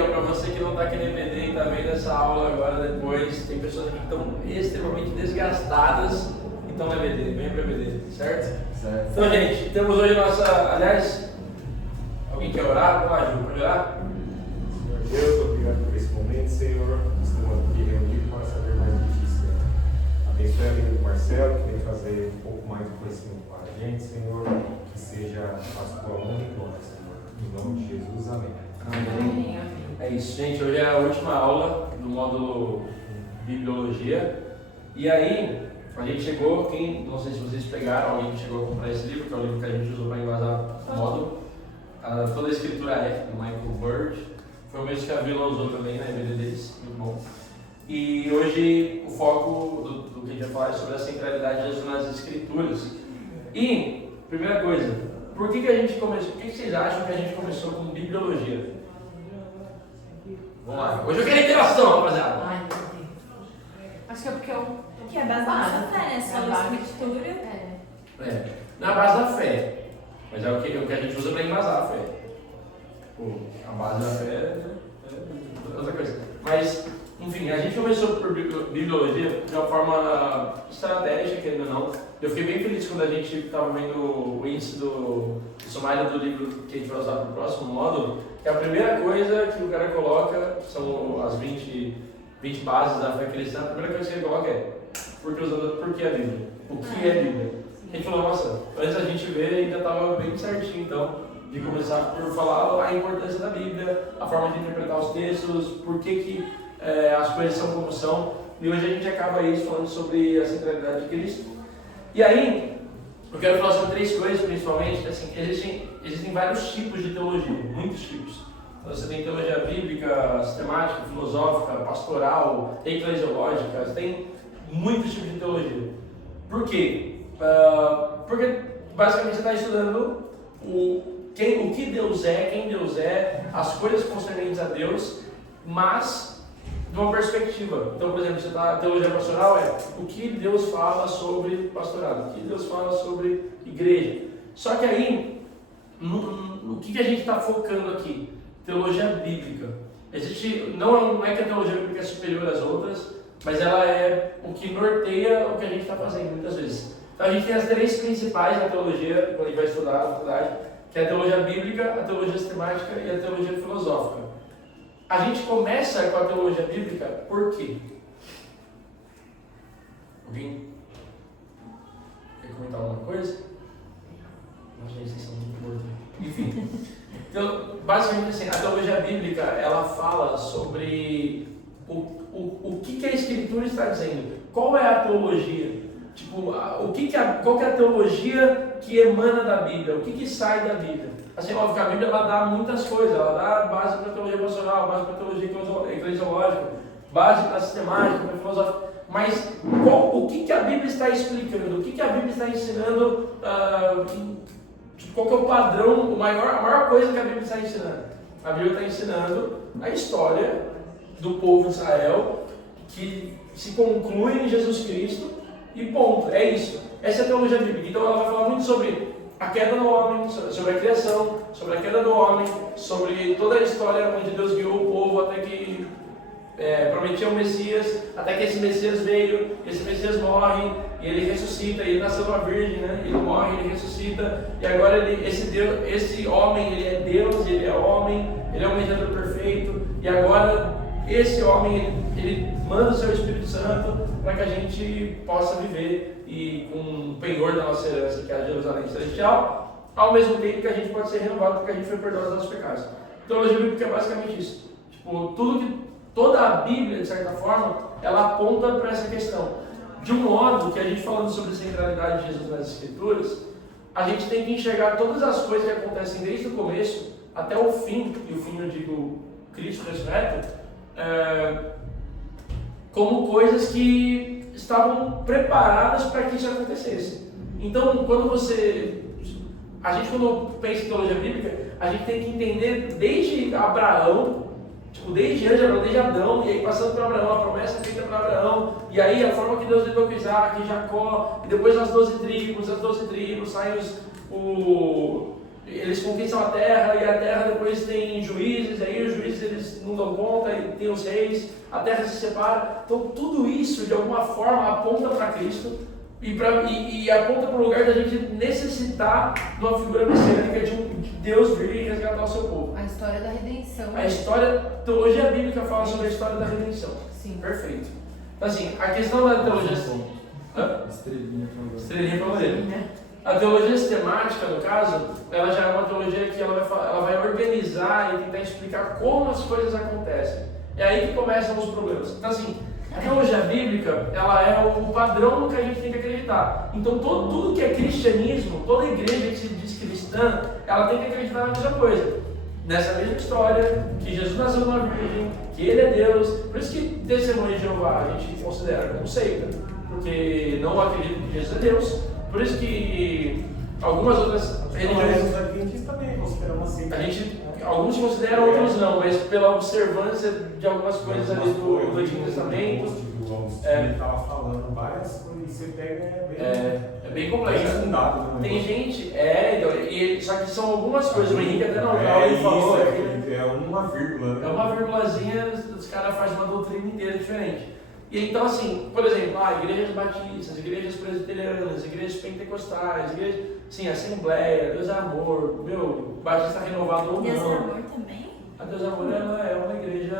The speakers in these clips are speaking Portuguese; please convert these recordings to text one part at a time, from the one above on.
Para você que não está aqui no EBD e está vendo essa aula agora depois, tem pessoas aqui que estão extremamente desgastadas e estão no EBD, venha para o EBD, certo? Certo. Então, gente, temos hoje nossa. Aliás, alguém quer orar? Vamos lá, Ju, pode orar? Senhor Deus, obrigado por esse momento, Senhor. Estamos aqui reunidos para saber mais de Ti, Senhor. Abençoe a vida do Marcelo, que vem trazer um pouco mais de conhecimento para a gente, Senhor. Que seja a Tua mão e glória, Senhor. Em nome de Jesus, amém. Amém. É isso, gente. Hoje é a última aula do módulo Bibliologia. E aí, a gente chegou, não sei se vocês pegaram, alguém chegou a comprar esse livro, que é o livro que a gente usou para embasar o módulo. Toda a escritura é do Michael Bird. Foi o mesmo que a Vila usou também na EBD deles, muito bom. E hoje o foco do que a gente vai falar é sobre a centralidade de Jesus nas escrituras. E, primeira coisa, por que a gente começou? Por que vocês acham que a gente começou com bibliologia? Vamos lá. Hoje eu quero interação, rapaziada. Ai, meu Deus. Acho que é porque eu. Que é base da nossa fé, né? Só a escritura. Não é a base da fé, mas é o que a gente usa para embasar a fé. A base da fé é outra coisa. Mas, enfim, a gente começou por bibliologia de uma forma estratégica, ainda não. Eu fiquei bem feliz quando a gente estava vendo o índice do sumário do livro que a gente vai usar para o próximo módulo, que a primeira coisa que o cara coloca são as 20 bases da fé cristã. A primeira coisa que ele coloca é por que a Bíblia? O que é a Bíblia? A gente falou, nossa, antes da gente ver ainda estava bem certinho, então, de começar por falar a importância da Bíblia, a forma de interpretar os textos, por que as coisas são como são. E hoje a gente acaba isso falando sobre a centralidade de Cristo. E aí, eu quero falar sobre três coisas principalmente. Assim, existem vários tipos de teologia, muitos tipos. Então, você tem teologia bíblica, sistemática, filosófica, pastoral, eclesiológica, você tem muitos tipos de teologia. Por quê? Porque basicamente você está estudando o que Deus é, quem Deus é, as coisas concernentes a Deus, mas de uma perspectiva. Então, por exemplo, você está teologia pastoral o que Deus fala sobre pastorado, o que Deus fala sobre igreja. Só que aí, no que a gente está focando aqui? Teologia bíblica. Não é que a teologia bíblica é superior às outras, mas ela é o que norteia o que a gente está fazendo muitas vezes. Então a gente tem as três principais da teologia, quando a gente vai estudar na faculdade, que é a teologia bíblica, a teologia sistemática e a teologia filosófica. A gente começa com a teologia bíblica por quê? Alguém quer comentar alguma coisa? Nossa, gente, vocês são muito mortos. Enfim. Então, basicamente assim, a teologia bíblica, ela fala sobre o que a Escritura está dizendo. Qual é a teologia? Tipo, qual que é a teologia que emana da Bíblia? O que sai da Bíblia? Assim, óbvio que a Bíblia ela dá muitas coisas. Ela dá base para a teologia pastoral, base para a teologia eclesiológica, base para a sistemática, para a filosófica. Mas o que a Bíblia está explicando? O que a Bíblia está ensinando? Qual que é o padrão, a maior coisa que a Bíblia está ensinando? A Bíblia está ensinando a história do povo de Israel, que se conclui em Jesus Cristo, e ponto, é isso. Essa é a teologia bíblica. Então ela vai falar muito sobre a queda do homem, sobre a criação, sobre a queda do homem, sobre toda a história onde Deus guiou o povo até que prometia o Messias, até que esse Messias veio, esse Messias morre, e ele ressuscita, e ele nasceu uma virgem, né? Ele morre, ele ressuscita, e agora esse homem, ele é Deus, ele é homem, ele é um mediador perfeito, e agora esse homem, ele manda o seu Espírito Santo para que a gente possa viver e com o penhor da nossa herança, que é a Jerusalém Celestial, ao mesmo tempo que a gente pode ser renovado porque a gente foi perdoado dos nossos pecados. Então, a teologia bíblica é basicamente isso. Tipo, toda a Bíblia, de certa forma, ela aponta para essa questão. De um modo que a gente falando sobre a centralidade de Jesus nas Escrituras, a gente tem que enxergar todas as coisas que acontecem desde o começo até o fim, e o fim eu digo Cristo ressurreto, como coisas que estavam preparadas para que isso acontecesse. Então, quando pensa em teologia bíblica, a gente tem que entender desde Abraão, desde Adão, e aí passando para Abraão, a promessa feita para Abraão, e aí a forma que Deus lidou com Isaac, Jacó, e depois as 12 tribos saem eles conquistam a terra e a terra depois tem juízes, aí os juízes eles não dão conta e tem os reis, a terra se separa. Então tudo isso de alguma forma aponta para Cristo e aponta para o lugar da gente necessitar de uma figura messiânica de Deus vir e resgatar o seu povo. A história da redenção. A história, a teologia bíblica fala sobre a história da redenção. Sim. Perfeito. Então assim, a questão da teologia... Estrelinha favorita. Estrelinha favorita. A teologia sistemática, no caso, ela já é uma teologia que ela vai organizar e tentar explicar como as coisas acontecem. É aí que começam os problemas. Então assim, a teologia bíblica, ela é o padrão no que a gente tem que acreditar. Então tudo que é cristianismo, toda igreja que se diz cristã, ela tem que acreditar na mesma coisa. Nessa mesma história, que Jesus nasceu de uma virgem, que Ele é Deus. Por isso que testemunho de Jeová a gente considera como seita, porque não acreditam que Jesus é Deus. Por isso que algumas outras religiões... A gente também considera uma seita. Alguns consideram, outros não, mas pela observância de algumas coisas ali do Antigo Testamento. Ele estava falando várias coisas e você pega É bem complexo. bem fundado, né? Tem gente, só que são algumas coisas, o Henrique até não, ele falou aqui. É uma vírgula, né? É uma vírgulazinha, os caras fazem uma doutrina inteira diferente. E então, assim, por exemplo, igrejas batistas, igrejas presbiterianas, igrejas pentecostais, igrejas, sim, Assembleia, Deus é Amor, Batista Renovado ou não. Deus é Amor também? A Deus é Amor ela é uma igreja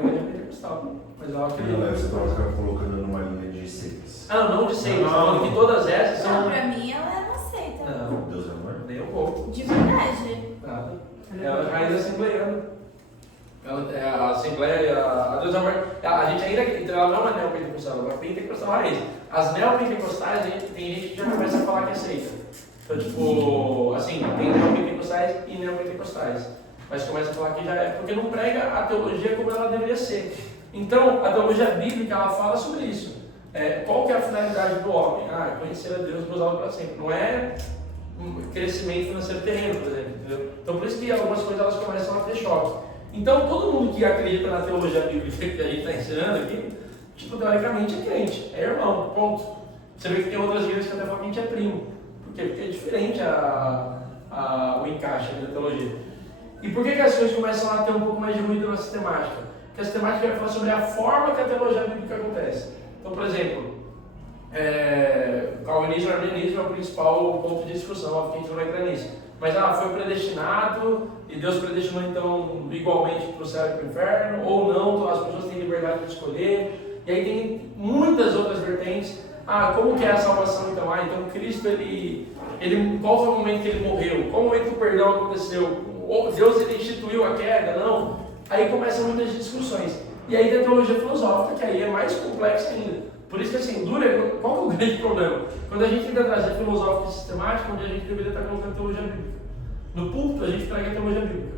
pentecostal, mas ela acredita. Não, você está colocando numa linha de seitas. Não de seitas, falando que todas essas Não, são... pra mim ela é uma seita. Não, Deus é amor? nem um pouco. De verdade. Nada. Ela é raiz assembleiana. A Assembleia, a Deus Amor, a gente ainda, então ela não é neopentecostal, ela é pentecostal raiz. As neopentecostais, tem gente que já começa a falar que é seita. Então, tipo, assim, tem neopentecostais e neopentecostais. Mas começa a falar que já é, porque não prega a teologia como ela deveria ser. Então, a teologia bíblica, ela fala sobre isso. Qual que é a finalidade do homem? Conhecer a Deus e gozá-lo para sempre. Não é crescimento financeiro terreno, por exemplo. Entendeu? Então, por isso que algumas coisas elas começam a ter choque. Então, todo mundo que acredita na teologia bíblica que a gente está ensinando aqui, tipo, teoricamente é crente, é irmão, ponto. Você vê que tem outras igrejas que até falam que a gente é primo. Por quê? Porque é diferente o encaixe da teologia. E por que as coisas começam a ter um pouco mais de ruído na sistemática? Porque a sistemática vai falar sobre a forma que a teologia bíblica acontece. Então, por exemplo, calvinismo e arminianismo é o principal ponto de discussão, óbvio que a gente não vai entrar nisso. Mas foi predestinado e Deus predestinou então igualmente para o céu e para o inferno, ou não, então as pessoas têm liberdade de escolher. E aí tem muitas outras vertentes. Como que é a salvação então? Então Cristo, qual foi o momento que ele morreu? Qual o momento que o perdão aconteceu? Deus ele instituiu a queda? Não. Aí começam muitas discussões. E aí tem a teologia filosófica, que aí é mais complexa ainda. Por isso que assim, qual é o grande problema? Quando a gente tenta trazer filosófica e sistemática, onde a gente deveria estar colocando teologia bíblica. No púlpito a gente prega teologia bíblica.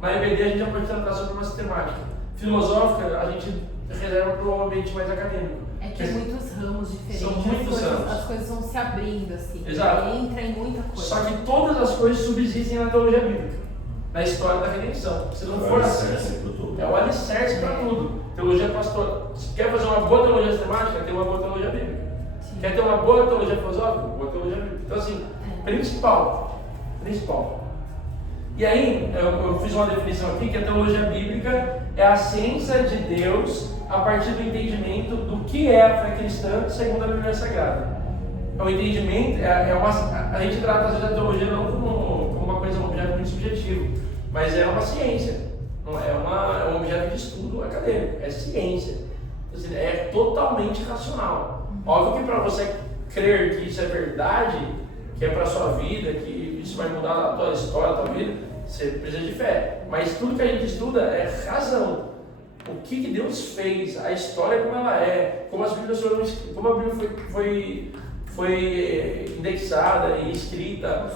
Na EBD a gente já pode tratar sobre uma sistemática. Filosófica a gente reserva para um ambiente mais acadêmico. É que tem muitos ramos diferentes. São muitos ramos. As coisas vão se abrindo assim. Exato. Entra em muita coisa. Só que todas as coisas subsistem na teologia bíblica. Na história da redenção. Se não for assim, é o alicerce para tudo. Teologia pastoral. Se quer fazer uma boa teologia sistemática, tem uma boa teologia bíblica. Sim. Quer ter uma boa teologia filosófica? Boa teologia bíblica. Então assim, principal. E aí, eu fiz uma definição aqui que a teologia bíblica é a ciência de Deus a partir do entendimento do que é a fé cristã segundo a Bíblia Sagrada. O entendimento, a gente trata às vezes a teologia não como uma coisa, um objeto muito subjetivo, mas é uma ciência, é um objeto de estudo acadêmico, é ciência, é totalmente racional. Óbvio que para você crer que isso é verdade, que é para a sua vida, que isso vai mudar a tua história, a tua vida, você precisa de fé. Mas tudo que a gente estuda é razão. O que Deus fez, a história como ela é, como as Bíblias foram, como a Bíblia foi indexada e escrita,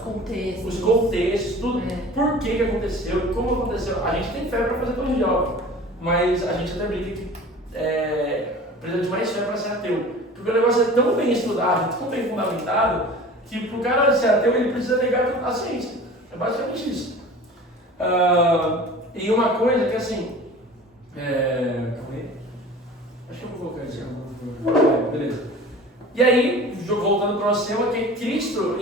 os contextos, tudo, por que aconteceu, como aconteceu. A gente tem fé para fazer teologia, mas a gente até brinca que precisa de mais fé para ser ateu. Porque o negócio é tão bem estudado, tão bem fundamentado, que para o cara ser ateu ele precisa negar a ciência. É basicamente isso. E uma coisa que assim, acho que eu vou colocar isso. Beleza. E aí, voltando para o nosso tema, que Cristo,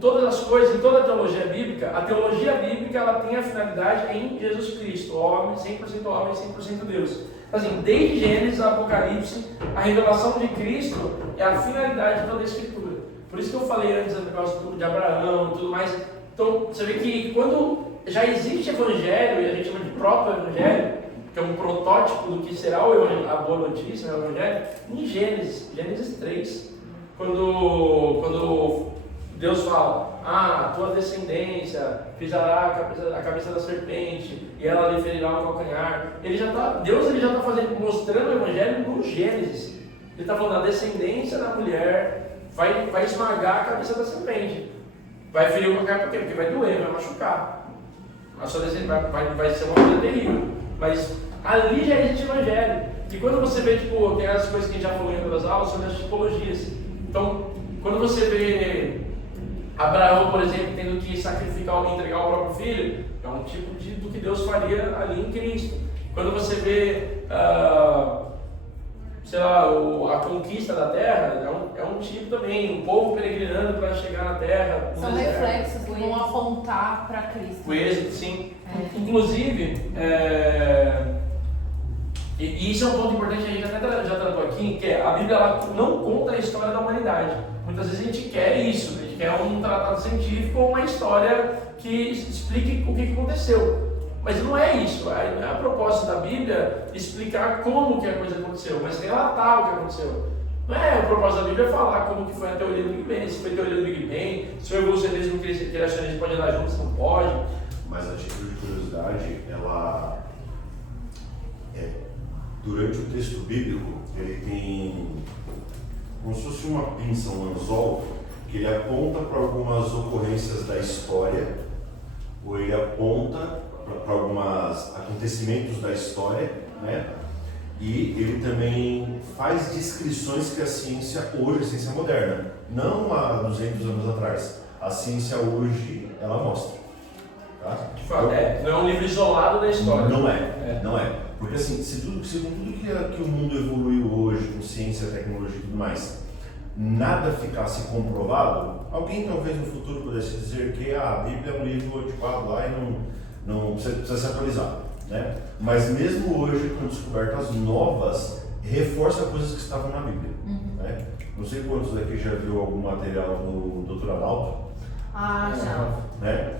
todas as coisas, em toda a teologia bíblica ela tem a finalidade em Jesus Cristo, homem, 100% homem, 100% Deus. Assim, desde Gênesis a Apocalipse, a revelação de Cristo é a finalidade de toda a Escritura. Por isso que eu falei antes do negócio de Abraão e tudo mais. Então, você vê que quando já existe evangelho, e a gente chama de proto-evangelho, que é um protótipo do que será a boa notícia, o evangelho, em Gênesis 3, quando Deus fala, a tua descendência pisará a cabeça da serpente e ela lhe ferirá o calcanhar. Deus já está mostrando o evangelho no Gênesis. Ele está falando, a descendência da mulher vai esmagar a cabeça da serpente. Vai ferir o calcanhar por quê? Porque vai doer, vai machucar. A sua descendência vai ser uma coisa terrível. Mas ali já existe evangelho. E quando você vê, tem as coisas que a gente já falou em outras aulas sobre as tipologias. Então, quando você vê Abraão, por exemplo, tendo que sacrificar ou entregar o próprio filho, é um tipo do que Deus faria ali em Cristo. Quando você vê, a conquista da terra, é um tipo também, um povo peregrinando para chegar na terra. São reflexos que vão apontar para Cristo. O êxito, sim. Inclusive, e isso é um ponto importante que a gente até já tratou aqui, que é a Bíblia ela não conta a história da humanidade. Muitas vezes a gente quer isso, a gente quer um tratado científico ou uma história que explique o que aconteceu. Mas não é isso, não é a proposta da Bíblia explicar como que a coisa aconteceu, mas relatar o que aconteceu. Não é a proposta da Bíblia falar como que foi a teoria do Big Bang, se foi a teoria do Big Bang, se o evolucionismo e o criacionismo podem andar juntos, não pode. Mas a título de curiosidade, ela durante o texto bíblico, ele tem como se fosse uma pinça, um anzol, que ele aponta para algumas ocorrências da história, ou ele aponta para alguns acontecimentos da história, né? E ele também faz descrições que a ciência hoje, a ciência moderna, não há 200 anos atrás, a ciência hoje, ela mostra. Tá? De fato, não é um livro isolado da história. Não é. Porque assim, se com tudo que o mundo evoluiu hoje, com ciência, tecnologia e tudo mais, nada ficasse comprovado, alguém talvez no futuro pudesse dizer que a Bíblia é um livro antiquado lá e não precisa se atualizar, né? Mas mesmo hoje, com descobertas novas, reforça coisas que estavam na Bíblia. Né? Não sei quantos daqui já viu algum material do Dr. Adalto. Já. Né?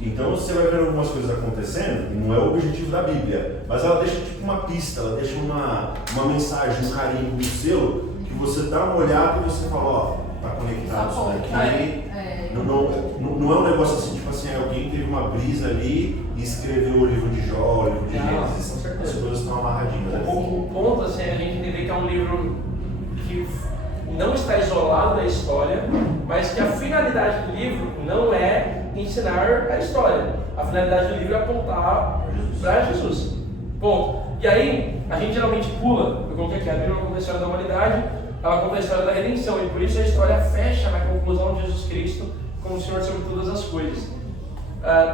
Então você vai ver algumas coisas acontecendo, e não é o objetivo da Bíblia, mas ela deixa tipo uma pista, ela deixa uma mensagem, um carinho, um selo, que você dá uma olhada e você fala, ó, tá conectado isso daqui. Não é um negócio assim, tipo assim, alguém teve uma brisa ali e escreveu o livro de Jó, o livro de Gênesis, as coisas estão amarradinhas. Né? O ponto assim, é a gente entender que é um livro que não está isolado da história, mas que a finalidade do livro não é ensinar a história. A finalidade do livro é apontar para Jesus. Ponto. E aí, a gente geralmente pula, eu coloquei aqui, a Bíblia conta a história da humanidade, ela conta a história da redenção, e por isso a história fecha na conclusão de Jesus Cristo como o Senhor sobre todas as coisas.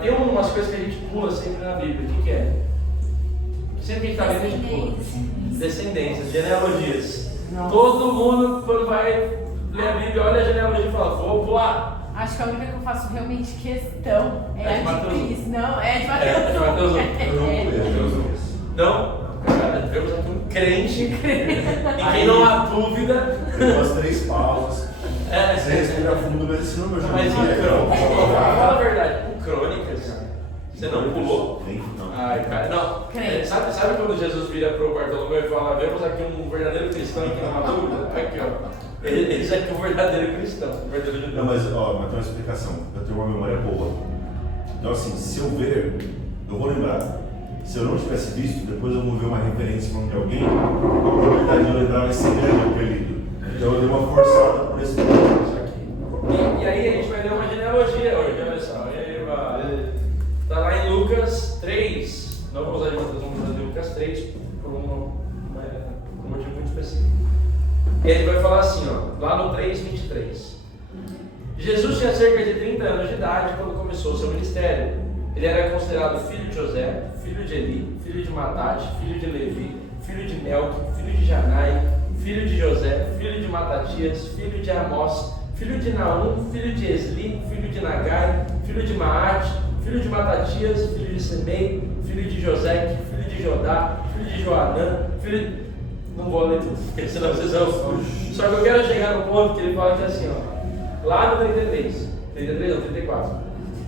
Tem umas coisas que a gente pula sempre na Bíblia. O que é? Sempre que a gente está lendo, a gente pula. Descendências, genealogias. Nossa. Todo mundo, quando vai ler a Bíblia, olha a genealogia e fala, vou pular. Acho que a única que eu faço realmente questão é a de Cristo. Não, é de Mateus. É de Mateus. Eu não conheço. Não? Cara, temos aqui um crente. E quem não há dúvida. Tem umas 3 pausas. Você respira fundo, mas esse não é meu jogo. Mas fala a verdade, o Crônicas, você não pulou? Não. Ai, cara, não. Sabe quando Jesus vira para o Bartolomeu e fala, vemos aqui um verdadeiro cristão que não há dúvida? Aqui, ó. Eles aqui é um verdadeiro cristão, um verdadeiro judeu. Não, mas tem uma explicação. Eu tenho uma memória boa. Então, assim, se eu ver, eu vou lembrar. Se eu não tivesse visto, depois eu vou ver uma referência falando de alguém, a probabilidade de eu lembrar vai ser grande eu ter lido. Então eu dei uma forçada por esse ponto. E aí a gente vai ler uma genealogia hoje, olha só. Está lá em Lucas 3. Não vamos usar de Mateus, vamos usar de Lucas 3 por um motivo muito específico. E ele vai falar assim, ó, lá no 3:23. Jesus tinha cerca de 30 anos de idade quando começou o seu ministério. Ele era considerado filho de José, filho de Eli, filho de Matate, filho de Levi, filho de Melque, filho de Janai, filho de José, filho de Matatias, filho de Amós, filho de Naum, filho de Esli, filho de Nagai, filho de Maate, filho de Matatias, filho de Semei, filho de Joseque, filho de Jodá, filho de Joanã, filho de... Não vou ler tudo, porque senão vocês vão... Só que eu quero chegar no ponto que ele fala que é assim, ó, lá no 33 não, 34.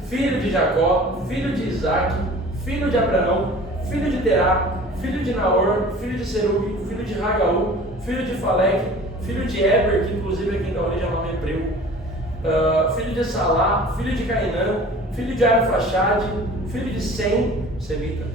Filho de Jacó, filho de Isaac, filho de Abraão, filho de Terá, filho de Naor, filho de Serug, filho de Hagaú, filho de Faleque, filho de Eber, que inclusive aqui da origem é o nome hebreu, filho de Salá, filho de Cainã, filho de Arfaxade, filho de Sem, semita,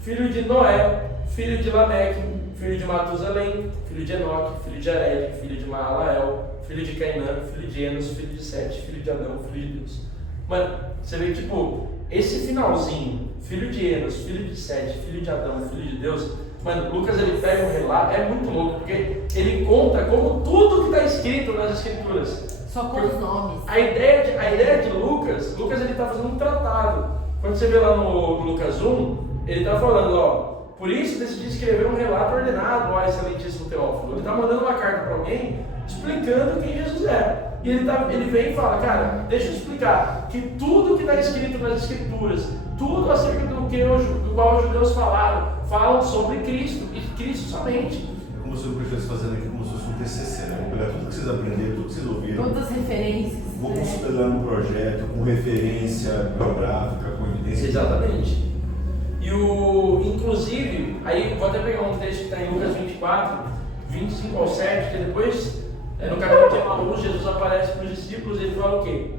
filho de Noé, filho de Lameque, filho de Matusalém, filho de Enoque, filho de Jared, filho de Maalael, filho de Cainã, filho de Enos, filho de Sete, filho de Adão, filho de Deus. Mano, você vê que, tipo, esse finalzinho, filho de Enos, filho de Sete, filho de Adão, filho de Deus, mano, Lucas ele pega um relato, é muito louco, porque ele conta como tudo que está escrito nas escrituras. Só com os nomes. A ideia de Lucas ele está fazendo um tratado. Quando você vê lá no Lucas 1, ele está falando, ó, por isso decidi escrever um relato ordenado, ó, excelentíssimo Teófilo. Ele está mandando uma carta para alguém explicando quem Jesus é. E ele vem e fala, cara, deixa eu explicar que tudo que está escrito nas escrituras, tudo acerca do qual os judeus falam sobre Cristo, e Cristo somente. É como se eu estivesse fazendo aqui como se fosse um TCC, né? Vou pegar tudo que vocês aprenderam, tudo que vocês ouviram. Todas as referências. Vou considerar um projeto com referência biográfica, com evidência. Exatamente. Inclusive, aí vou até pegar um texto que está em Lucas 24, 25 ao 7, que depois, no capítulo de Emaús, Jesus aparece para os discípulos e ele fala o quê?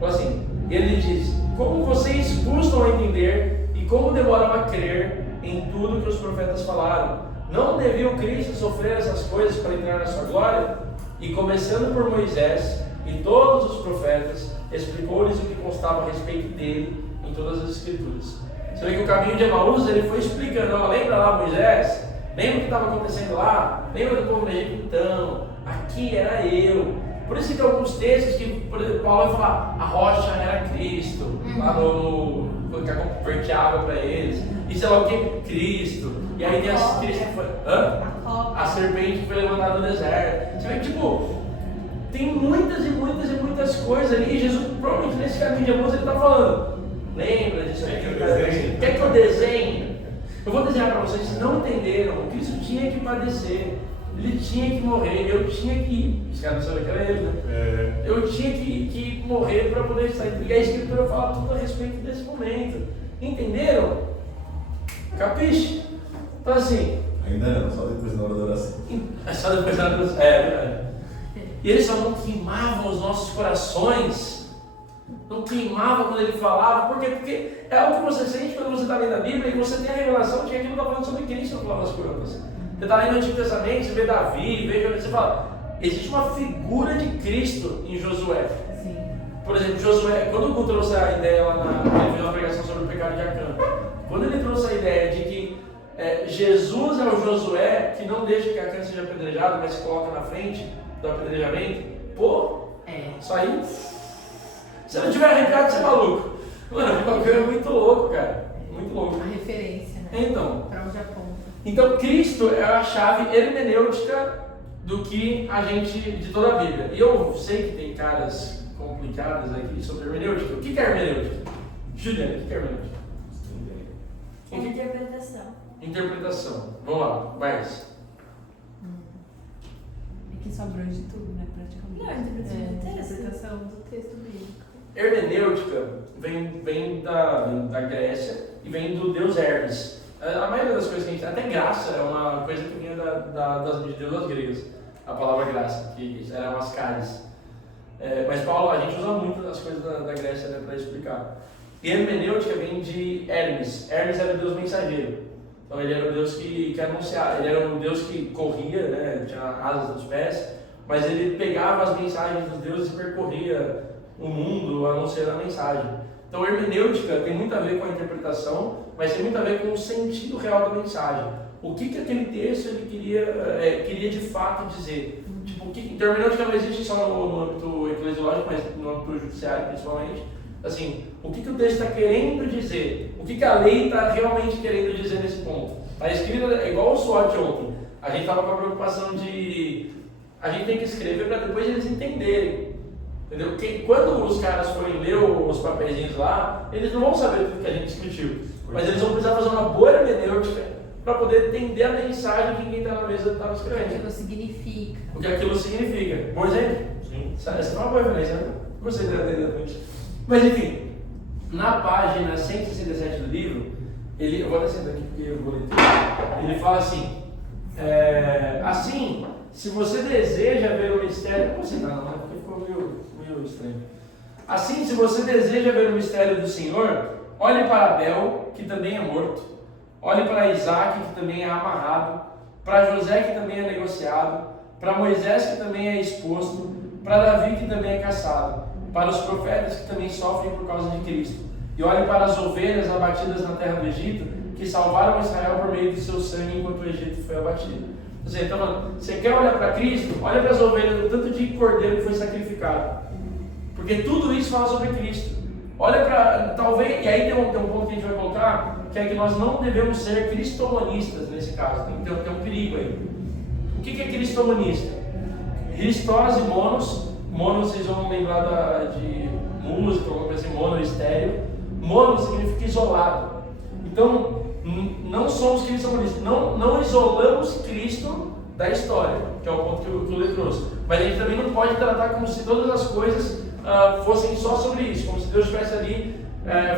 Fala assim, ele diz, como vocês custam a entender e como demoram a crer em tudo que os profetas falaram? Não devia o Cristo sofrer essas coisas para entrar na sua glória? E começando por Moisés e todos os profetas, explicou-lhes o que constava a respeito dele em todas as escrituras. Você vê que o caminho de Emaús, ele foi explicando, ó, lembra lá Moisés? Lembra o que estava acontecendo lá? Lembra do povo do Egito? Então, aqui era eu. Por isso que tem alguns textos que, por exemplo, Paulo vai falar, a rocha era Cristo, lá no que converte água para eles, e sei lá o que? Cristo. E aí Cristo foi. A serpente que foi levantada no deserto. Você vê que, tipo, tem muitas coisas ali, e Jesus, provavelmente nesse caminho de Emaús, ele está falando. Lembra disso aqui? Quer que eu desenhe? Eu vou desenhar para vocês que não entenderam. O Cristo tinha que padecer, ele tinha que morrer, eu tinha que ir. Os caras não sabem que era ele, né? Eu tinha que morrer para poder sair. E a Escritura fala tudo a respeito desse momento. Entenderam? Capiche? Então assim. Ainda não, só depois na hora da oração. Só depois da oração. É verdade. E eles só não queimavam os nossos corações. Não queimava quando ele falava, por quê? Porque é algo que você sente quando você está lendo a Bíblia e você tem a revelação de que aquilo está falando sobre Cristo no final das contas. Você está lendo o Antigo Testamento, você vê Davi, você fala, existe uma figura de Cristo em Josué. Sim. Por exemplo, Josué, quando o Gu trouxe a ideia lá ele fez uma pregação sobre o pecado de Acã, quando ele trouxe a ideia de que Jesus é o Josué que não deixa que Acã seja apedrejado, mas se coloca na frente do apedrejamento, isso aí. Se não tiver arrepiado, você é maluco. Mano, é muito louco, cara. Muito louco. A referência, né? Então, para onde aponta. Então, Cristo é a chave hermenêutica do que a gente, de toda a Bíblia. E eu sei que tem caras complicadas aqui sobre hermenêutica. O que é hermenêutica? Juliana, o que é hermenêutica? É interpretação. Interpretação. Vamos lá, mais. É que isso abrange tudo, né? Praticamente. Não, interpretação do texto bíblico. Hermenêutica vem da Grécia e vem do deus Hermes. A maioria das coisas que a gente tem, até graça é uma coisa que vinha de deusas gregas, a palavra graça, que eram as cáries. Mas Paulo, a gente usa muito as coisas da Grécia, né, para explicar. E hermenêutica vem de Hermes. Hermes era o deus mensageiro. Então ele era o deus que anunciava, ele era o deus que corria, né, tinha asas nos pés, mas ele pegava as mensagens dos deuses e percorria o mundo anunciando a mensagem. Então, hermenêutica tem muito a ver com a interpretação, mas tem muito a ver com o sentido real da mensagem. O que aquele texto ele queria de fato dizer. Tipo, então, hermenêutica não existe só no âmbito eclesiológico, mas no âmbito judiciário principalmente. Assim, o que o texto está querendo dizer? O que a lei está realmente querendo dizer nesse ponto? Está escrito, é igual o SWOT ontem. A gente estava com a preocupação de... A gente tem que escrever para depois eles entenderem. Entendeu? Porque quando os caras forem ler os papeizinhos lá, eles não vão saber tudo que a gente discutiu. Mas eles vão precisar fazer uma boa hermenêutica para poder entender a mensagem que quem está na mesa estava O que escrevendo. aquilo significa. O que aquilo significa. Bom exemplo? Sim. Essa foi uma boa referência, né? Gostei da noite. Mas enfim, na página 167 do livro, eu vou até sentar aqui porque eu vou ler tudo. Ele fala assim, assim, se você deseja ver o mistério, não vou sentar não, né? Porque ficou meio estranho. Assim, se você deseja ver o mistério do Senhor, olhe para Abel, que também é morto, olhe para Isaac, que também é amarrado, para José, que também é negociado, para Moisés, que também é exposto, para Davi, que também é caçado, para os profetas, que também sofrem por causa de Cristo. E olhe para as ovelhas abatidas na terra do Egito, que salvaram Israel por meio do seu sangue enquanto o Egito foi abatido. Ou seja, então, você quer olhar para Cristo? Olha para as ovelhas, o tanto de cordeiro que foi sacrificado. Porque tudo isso fala sobre Cristo. Olha para, talvez, e aí tem um ponto que a gente vai colocar, que é que nós não devemos ser cristomanistas nesse caso. Tem um perigo aí. O que é cristomanista? Christos e monos. Mono, vocês vão lembrar de música, alguma coisa assim, mono, estéreo. Mono significa isolado. Então, não somos cristomanistas. Não isolamos Cristo da história, que é o ponto que o Lê trouxe. Mas a gente também não pode tratar como se todas as coisas fossem só sobre isso, como se Deus estivesse ali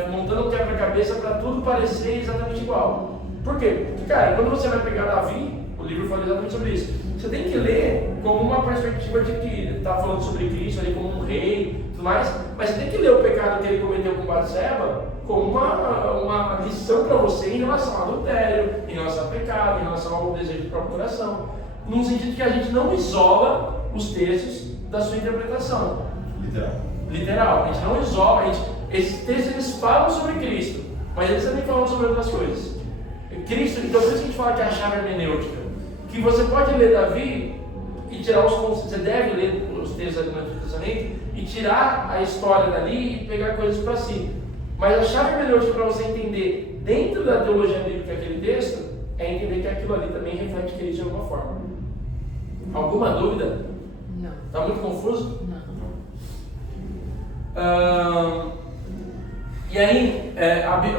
montando um quebra-cabeça para tudo parecer exatamente igual. Por quê? Porque, cara, quando você vai pegar Davi, o livro fala exatamente sobre isso. Você tem que ler como uma perspectiva de que está falando sobre Cristo ali como um rei e tudo mais, mas você tem que ler o pecado que ele cometeu com Batseba como uma lição para você em relação ao adultério, em relação ao pecado, em relação ao desejo do próprio coração. Num sentido que a gente não isola os textos da sua interpretação. Literal. A gente não isola. Esses textos eles falam sobre Cristo, mas eles também falam sobre outras coisas. Cristo, então por isso que a gente fala que é a chave hermenêutica. Que você pode ler Davi e tirar os conceitos, você deve ler os textos do Antigo Testamento e tirar a história dali e pegar coisas para si. Mas a chave hermenêutica para você entender dentro da teologia bíblica aquele texto é entender que aquilo ali também reflete Cristo de alguma forma. Alguma dúvida? Não. Está muito confuso? Não. E aí,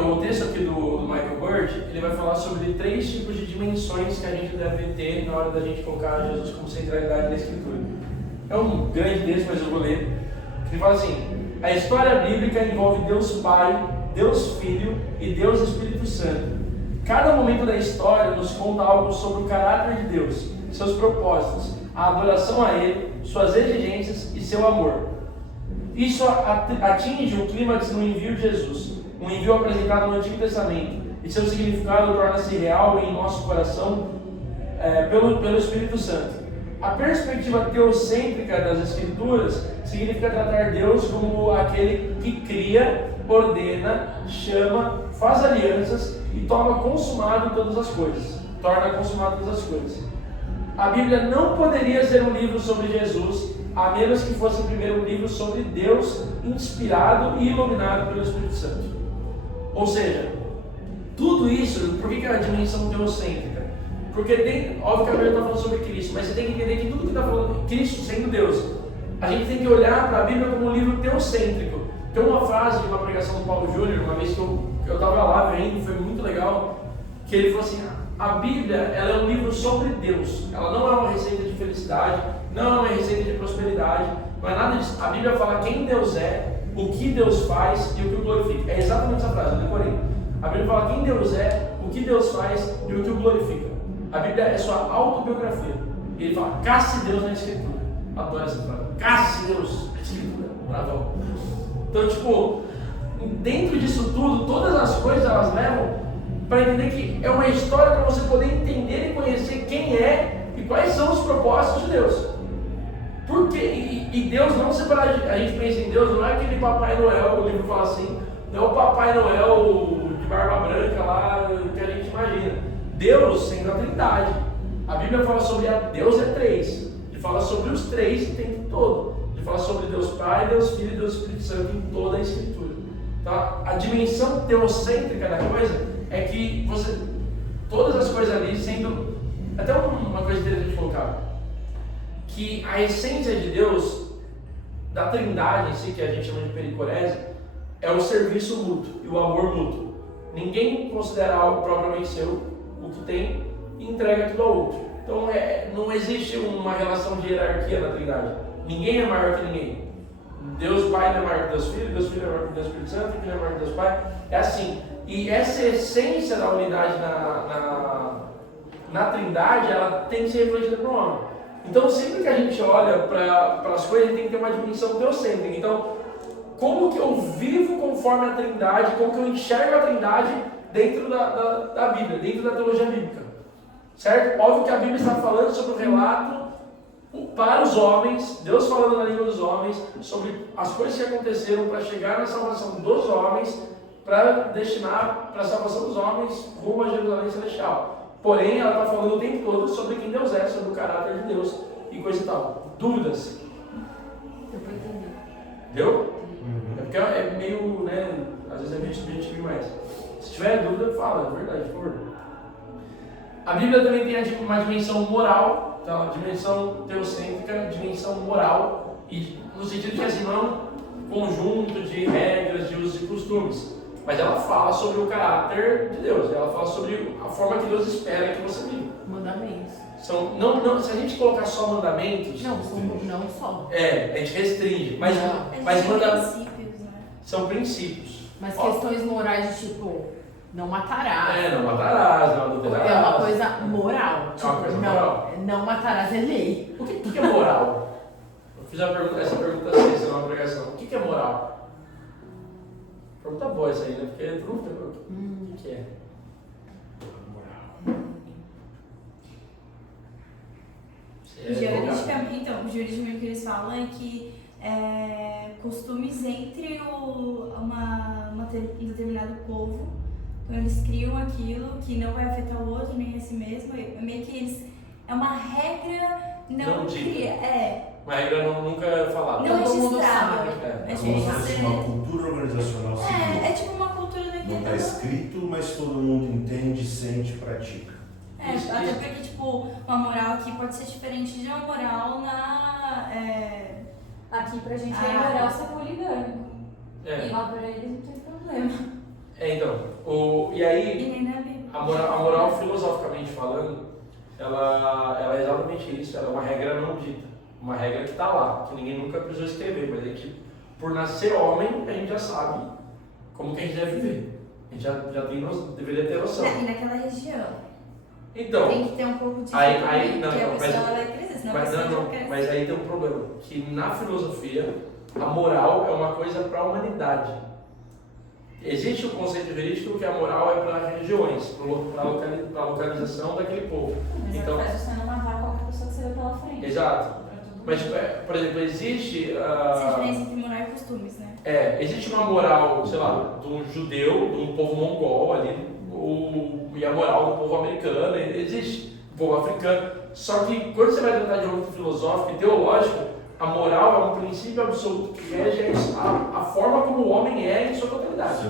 o texto aqui do Michael Bird, ele vai falar sobre 3 tipos de dimensões que a gente deve ter na hora da gente colocar Jesus como centralidade na Escritura. É um grande texto, mas eu vou ler. Ele fala assim: a história bíblica envolve Deus Pai, Deus Filho e Deus Espírito Santo. Cada momento da história nos conta algo sobre o caráter de Deus, seus propósitos, a adoração a Ele, suas exigências e seu amor. Isso atinge o clímax no envio de Jesus, um envio apresentado no Antigo Testamento, e seu significado torna-se real em nosso coração pelo Espírito Santo. A perspectiva teocêntrica das Escrituras significa tratar Deus como aquele que cria, ordena, chama, faz alianças e torna consumado todas as coisas. A Bíblia não poderia ser um livro sobre Jesus, a menos que fosse primeiro um livro sobre Deus, inspirado e iluminado pelo Espírito Santo. Ou seja, tudo isso, por que é a dimensão teocêntrica? Porque óbvio que a Bíblia está falando sobre Cristo, mas você tem que entender que tudo que está falando, Cristo sendo Deus, a gente tem que olhar para a Bíblia como um livro teocêntrico. Tem uma frase de uma pregação do Paulo Júnior, uma vez que eu estava lá vendo, foi muito legal, que ele falou assim: a Bíblia ela é um livro sobre Deus, ela não é uma receita de felicidade, não é uma receita de prosperidade, não é nada disso. A Bíblia fala quem Deus é, o que Deus faz e o que o glorifica. É exatamente essa frase, eu decorei. A Bíblia fala quem Deus é, o que Deus faz e o que o glorifica. A Bíblia é sua autobiografia. E ele fala, casse Deus na Escritura. Adoro essa frase. Casse Deus na Escritura. Bravo. Então, tipo, dentro disso tudo, todas as coisas elas levam para entender que é uma história para você poder entender e conhecer quem é e quais são os propósitos de Deus. Porque, e Deus não separa, a gente pensa em Deus, não é aquele Papai Noel, o livro fala assim, não é o Papai Noel de barba branca lá que a gente imagina. Deus sendo a Trindade. A Bíblia fala sobre Deus é 3. Ele fala sobre os 3 o tempo todo. Ele fala sobre Deus Pai, Deus Filho e Deus Espírito Santo em toda a Escritura. Tá? A dimensão teocêntrica da coisa é que todas as coisas ali sendo, até uma coisa interessante de colocar, que a essência de Deus, da Trindade em si, que a gente chama de pericorese, é o serviço mútuo e o amor mútuo. Ninguém considera algo propriamente seu, o que tem, e entrega aquilo ao outro. Então não existe uma relação de hierarquia na Trindade. Ninguém é maior que ninguém. Deus Pai não é maior que Deus Filho, Deus Filho é maior que Deus Espírito Santo, Filho é maior que Deus Pai. É assim. E essa essência da unidade na Trindade, ela tem que ser refletida para o homem. Então, sempre que a gente olha para as coisas, tem que ter uma dimensão teocêntrica. Então, como que eu vivo conforme a Trindade, como que eu enxergo a Trindade dentro da Bíblia, dentro da teologia bíblica. Certo? Óbvio que a Bíblia está falando sobre o relato para os homens, Deus falando na língua dos homens, sobre as coisas que aconteceram para chegar na salvação dos homens, para destinar para a salvação dos homens rumo a Jerusalém Celestial. Porém, ela está falando o tempo todo sobre quem Deus é, sobre o caráter de Deus e coisa e tal. Dúvidas? Eu vou entender. Deu? É porque é meio, né, às vezes a gente subjetiva demais. Se tiver dúvida, fala, é verdade, por favor. A Bíblia também tem uma dimensão moral, tá? Uma dimensão teocêntrica, dimensão moral, e no sentido que assim, não é um conjunto de regras, de usos e costumes, mas ela fala sobre o caráter de Deus, ela fala sobre a forma que Deus espera que você viva. Mandamentos. Não, se a gente colocar só mandamentos, Não só. a gente restringe, mas princípios, né? são princípios. Mas questões morais de tipo, não matarás. Não matarás, não adulterarás. É uma coisa moral. É uma coisa moral. Não matarás é lei. O que é moral? Eu fiz essa pergunta assim, numa pregação. O que é moral? Pergunta boa essa aí, né? Porque todo mundo pergunta. O que é? O juridicamente que eles falam é que costumes entre um determinado povo, quando eles criam aquilo que não vai afetar o outro nem a si mesmo, meio que eles é uma regra não cria, uma regra nunca falada. Não registrada. É como se fosse uma cultura organizacional civil. É tipo uma cultura daquele. Não está escrito, mas todo mundo entende, sente e pratica. Até porque, tipo, uma moral aqui pode ser diferente de uma moral Aqui pra gente é moral ser poligâmico. E lá pra eles não tem problema. Então, e aí, a moral filosoficamente falando, ela é exatamente isso, ela é uma regra não dita, uma regra que está lá, que ninguém nunca precisou escrever, mas a gente, por nascer homem, a gente já sabe como que a gente deve viver, a gente já deveria ter noção. E naquela região. Então, tem que ter um pouco de mas aí tem um problema, que na filosofia a moral é uma coisa para a humanidade. Existe o conceito jurídico que a moral é para regiões, para a localização daquele povo. Mas então, você não matar qualquer pessoa que você vê pela frente. Exato. Mas, por exemplo, existe... Essa diferença entre moral e costumes, né? Existe uma moral, sei lá, de um judeu, de um povo mongol ali, e a moral do povo americano, existe, do povo africano. Só que quando você vai tratar de âmbito filosófico e teológico, a moral é um princípio absoluto que rege a forma como o homem é em sua totalidade.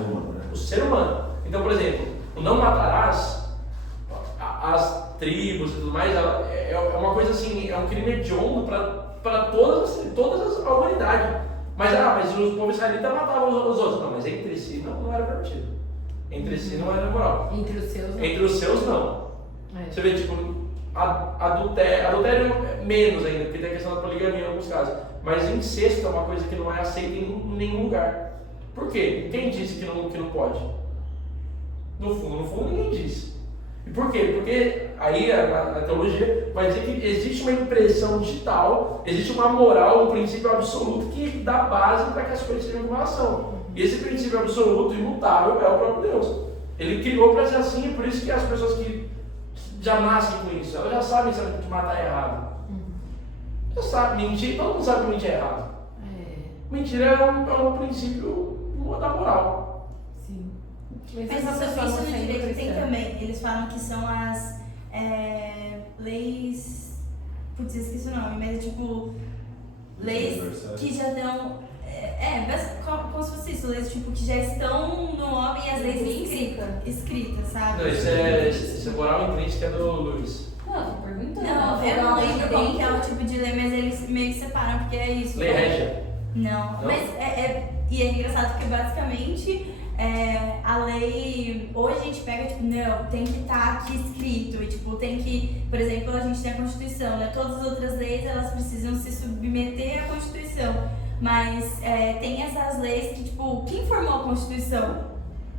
O ser humano. Então, por exemplo, o não matarás, as tribos e tudo mais, é uma coisa assim, é um crime hediondo para todas a humanidade. Mas os povos israelitas matavam os outros. Não, mas entre si não era permitido. Entre si não era moral. Entre os seus não. Entre os seus não. Você vê, tipo, adultério menos ainda, porque tem a questão da poligamia em alguns casos. Mas incesto é uma coisa que não é aceita em nenhum lugar. Por quê? Quem disse que não pode? No fundo ninguém disse. E por quê? Porque aí a teologia vai dizer que existe uma impressão digital, existe uma moral, um princípio absoluto que dá base para que as coisas sejam como elas são. E esse princípio absoluto, imutável, é o próprio Deus. Ele criou para ser assim, e por isso que as pessoas que já nascem com isso, elas já sabem que matar é errado. Já sabe, mentir, todo mundo sabe que mentir é errado. Mentira é um princípio da moral. Sim. Mas isso no direito tem também. Eles falam que são as leis. Putz, esqueci o nome, mas é tipo. Leis que já estão. Como se fosse isso, leis tipo, que já estão no homem e as leis escritas, sabe? Não, isso é moral intrínseca do Luiz. Não, tô perguntando. Não, eu não lembro qual que é o tipo de lei, mas eles meio que separam, porque é isso. Lei régia. Não, mas e é engraçado porque basicamente a lei, hoje a gente pega, tipo, não, tem que estar aqui escrito, e tipo, tem que, por exemplo, a gente tem a Constituição, né? Todas as outras leis, elas precisam se submeter à Constituição, mas tem essas leis que, tipo, quem formou a Constituição?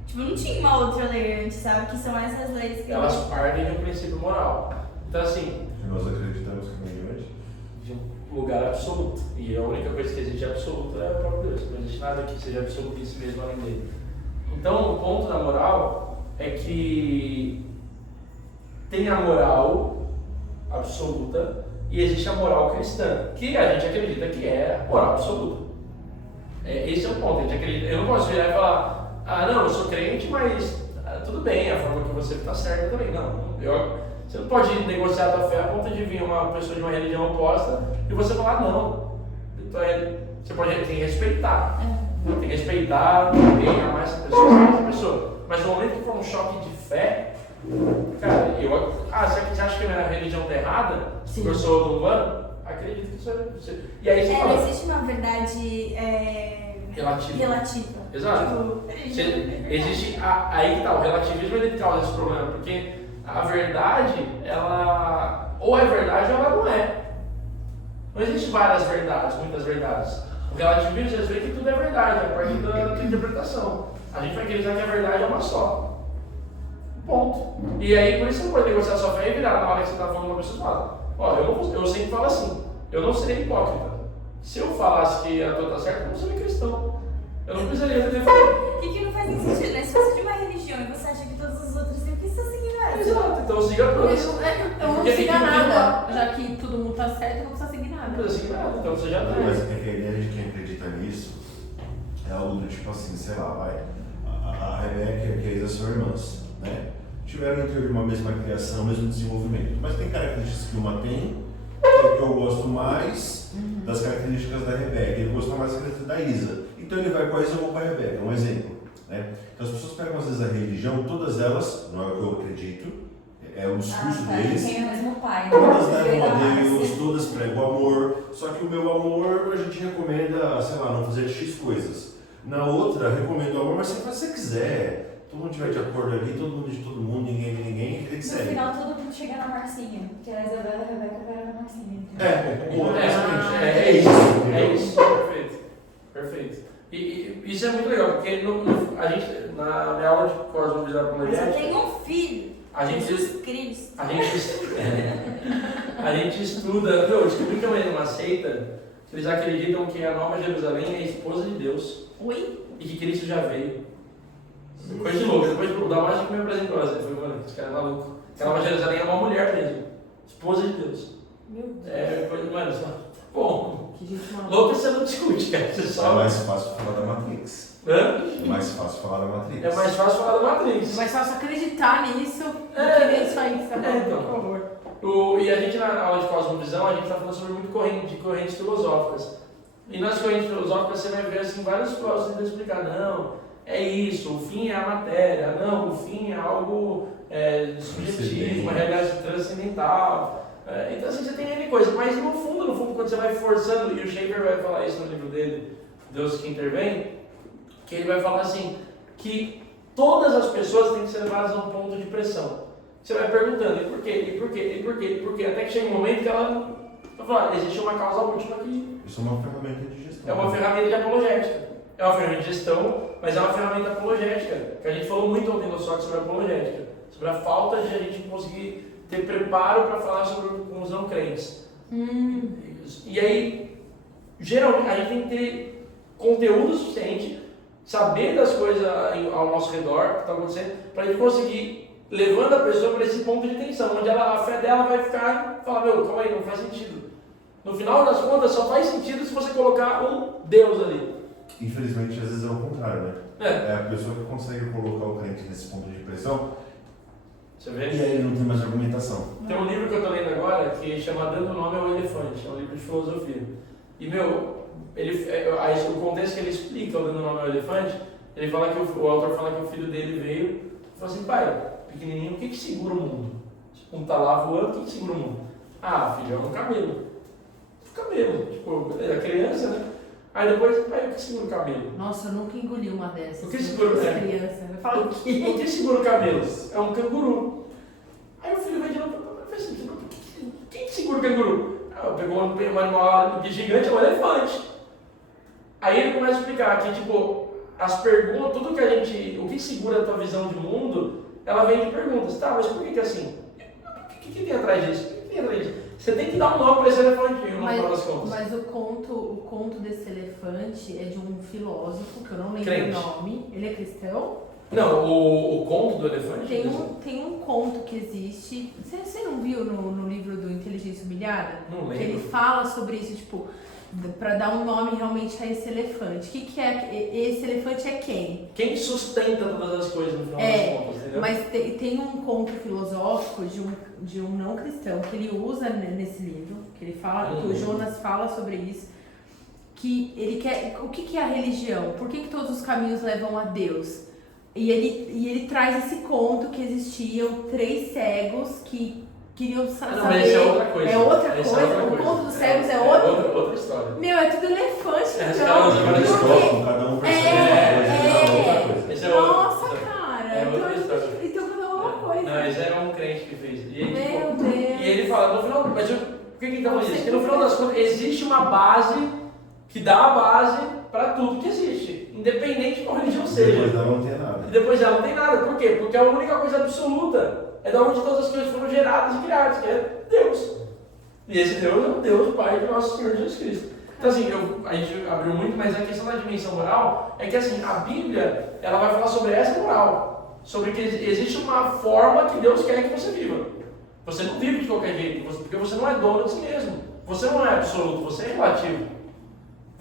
Tipo, não tinha uma outra lei antes, sabe? Que são essas leis que... Elas partem de um princípio moral. Então, assim... Nós acreditamos que vem de onde? De um lugar absoluto. E a única coisa que existe absoluta é o próprio Deus. Não existe nada que seja absoluto em si mesmo além dele. Então, o ponto da moral é que tem a moral absoluta e existe a moral cristã, que a gente acredita que é a moral absoluta. Esse é o ponto. A gente acredita. Eu não posso virar e falar, não, eu sou crente, mas tudo bem, a forma que você está certa também. Não, você não pode negociar a tua fé a ponto de vir uma pessoa de uma religião oposta e você falar, não. Então, você tem que respeitar. Tem que respeitar, tem que amar essa pessoa. Mas no momento que for um choque de fé, cara, você acha que a minha religião está errada? Sim. Eu sou do humano? Acredito que isso é. E aí você fala, não existe uma verdade relativa. Exato. Existe aí que tá, o relativismo ele causa esse problema, porque a verdade, ela ou é verdade ou ela não é. Não existe várias verdades, muitas verdades. O relativismo às vezes que tudo é verdade, a partir da interpretação. A gente vai acreditar que a verdade é uma só. Ponto. E aí, por isso você não pode negociar sua fé e virar na hora que você está falando com uma pessoa e falar, eu sempre falo assim, eu não serei hipócrita. Se eu falasse que a tua está certa, eu não seria cristão. Eu não precisaria ter falado. O que não faz nem sentido, né? Se você é de uma religião e você acha que todas as outras têm, por que você está seguindo essa? Exato, então siga todas. Eu não siga nada, já que todo mundo está certo, eu não preciso seguir nada. Não precisa seguir nada, então você já tá. Mas é que a ideia de quem acredita nisso é algo do tipo assim, sei lá, vai. A Rebeca e a Isa são irmãs, né? Tiveram entre uma mesma criação, mesmo desenvolvimento. Mas tem características que uma tem, que eu gosto mais das características da Rebeca. Ele gosta mais das características da Isa. Então ele vai com a Isa ou com a Rebeca, um exemplo. Né? Então as pessoas pegam às vezes a religião, todas elas, não é o que eu acredito, é o discurso deles. Tem o mesmo pai. Todas levam a Deus, todas pregam o amor, só que o meu amor a gente recomenda, sei lá, não fazer X coisas. Na outra, recomendo o amor, mas você faz o que você quiser. Todo mundo estiver de acordo ali, todo mundo de todo mundo, ninguém de ninguém, que No segue. final todo mundo chega na Marcinha, porque a Isabela e a Rebeca vieram na Marcinha. É isso. É isso, perfeito. E isso é muito legal, porque a gente, na minha aula de cosmovisão apologética, Você tem um filho, Jesus Cristo. A gente estuda, eu descobri que é uma seita, que eles acreditam que a Nova Jerusalém é a esposa de Deus. Oi? E que Cristo já veio. Coisa de louco, depois o Damásio que me apresentou, assim, foi, mano, esse cara é maluco. Que a Nova Jerusalém é uma mulher mesmo, esposa de Deus. Meu Deus. Coisa, mano, bom, Que gente maluca. louco você não discute, cara, você só... É mais fácil falar da Matrix. Hã? É mais fácil falar da Matrix. É mais fácil falar da Matrix. É mais fácil acreditar nisso do que nem isso aí que você tá falando, então. por favor. E a gente na aula de cosmovisão, a gente está falando sobre muito correntes filosóficas. E nas correntes filosóficas você vai ver assim, vários filósofos tentando explicar, não, é isso, o fim é a matéria, não, o fim é algo subjetivo, uma realidade transcendental. Então assim, você tem N coisa, mas no fundo, quando você vai forçando, e o Schaeffer vai falar isso no livro dele, Deus que Intervém, que ele vai falar assim, que todas as pessoas têm que ser levadas a um ponto de pressão. Você vai perguntando, e por quê, e por quê, e por quê, e por quê, até que chega um momento que ela fala, existe uma causa última aqui. Isso é uma ferramenta de gestão. É uma ferramenta de apologética. É uma ferramenta de gestão, mas é uma ferramenta apologética. Que a gente falou muito ontem no SOC sobre apologética. Sobre a falta de a gente conseguir ter preparo para falar sobre os não crentes. E aí, geralmente, a gente tem que ter conteúdo suficiente, saber das coisas ao nosso redor, que está acontecendo, para a gente conseguir levando a pessoa para esse ponto de tensão, onde a fé dela vai ficar e falar, meu, calma aí, não faz sentido. No final das contas, só faz sentido se você colocar um Deus ali. Infelizmente, às vezes é o contrário, né? É a pessoa que consegue colocar o crente nesse ponto de pressão. Você vê? E aí ele não tem mais argumentação. Tem um livro que eu estou lendo agora que chama Dando Nome ao Elefante, é um livro de filosofia. E, meu, o contexto que ele explica o Dando Nome ao Elefante, ele fala que o autor fala que o filho dele veio e falou assim, pai, pequenininho, o que segura o mundo? Um tá lá voando, o que segura o mundo? Ah, filho, é um camelo. Camelo, tipo, a criança, né? Aí depois, pai, o que segura o camelo? Nossa, eu nunca engoli uma dessas. O que segura criança? Vai falar o quê? O que segura o camelo? É um canguru. Aí o filho vai de novo, quem que segura o canguru? Pegou um animal gigante, é um elefante. Aí ele começa a explicar que, tipo, as perguntas, tudo que a gente, o que segura a tua visão de mundo, ela vem de perguntas. Tá, mas por que é assim? O que tem atrás disso? O que tem atrás disso? Você tem que dar um nome para esse elefantinho, no final das contas. Mas o conto desse elefante é de um filósofo, que eu não lembro Crente. o nome. Ele é cristão? Não, o conto do elefante? Tem um conto que existe. Você não viu no livro do Inteligência Humilhada? Não lembro. Que ele fala sobre isso, tipo, pra dar um nome realmente a esse elefante. O que é? Esse elefante é quem? Quem sustenta todas as coisas no final das contas, entendeu? Mas tem um conto filosófico de um não cristão que ele usa nesse livro, que ele fala, que o Jonas fala sobre isso, que ele quer. O que é a religião? Por que todos os caminhos levam a Deus? E ele traz esse conto que existiam 3 cegos que queriam saber. Não, mas isso é outra coisa. É outra Essa coisa. é outra O coisa. conto dos cegos é outra história. Meu, é tudo elefante, É, então. Eles trocam, cada um percebe outra coisa. Esse é outro. Nossa, cara. É outra história. Então cada um é uma coisa. Não, esse é um crente que fez. E ele, Meu Deus. E ele fala, no final, mas por que ele tá falando isso? Porque no final das contas existe uma base que dá a base para tudo que existe, independente de qual religião seja. Depois dela não tem nada. E depois dela não tem nada. Por quê? Porque a única coisa absoluta é da onde todas as coisas foram geradas e criadas, que é Deus. E esse Deus é o Deus Pai do nosso Senhor Jesus Cristo. Então assim, a gente abriu muito, mas a questão da dimensão moral é que assim, a Bíblia, ela vai falar sobre essa moral, sobre que existe uma forma que Deus quer que você viva. Você não vive de qualquer jeito, porque você não é dono de si mesmo. Você não é absoluto, você é relativo.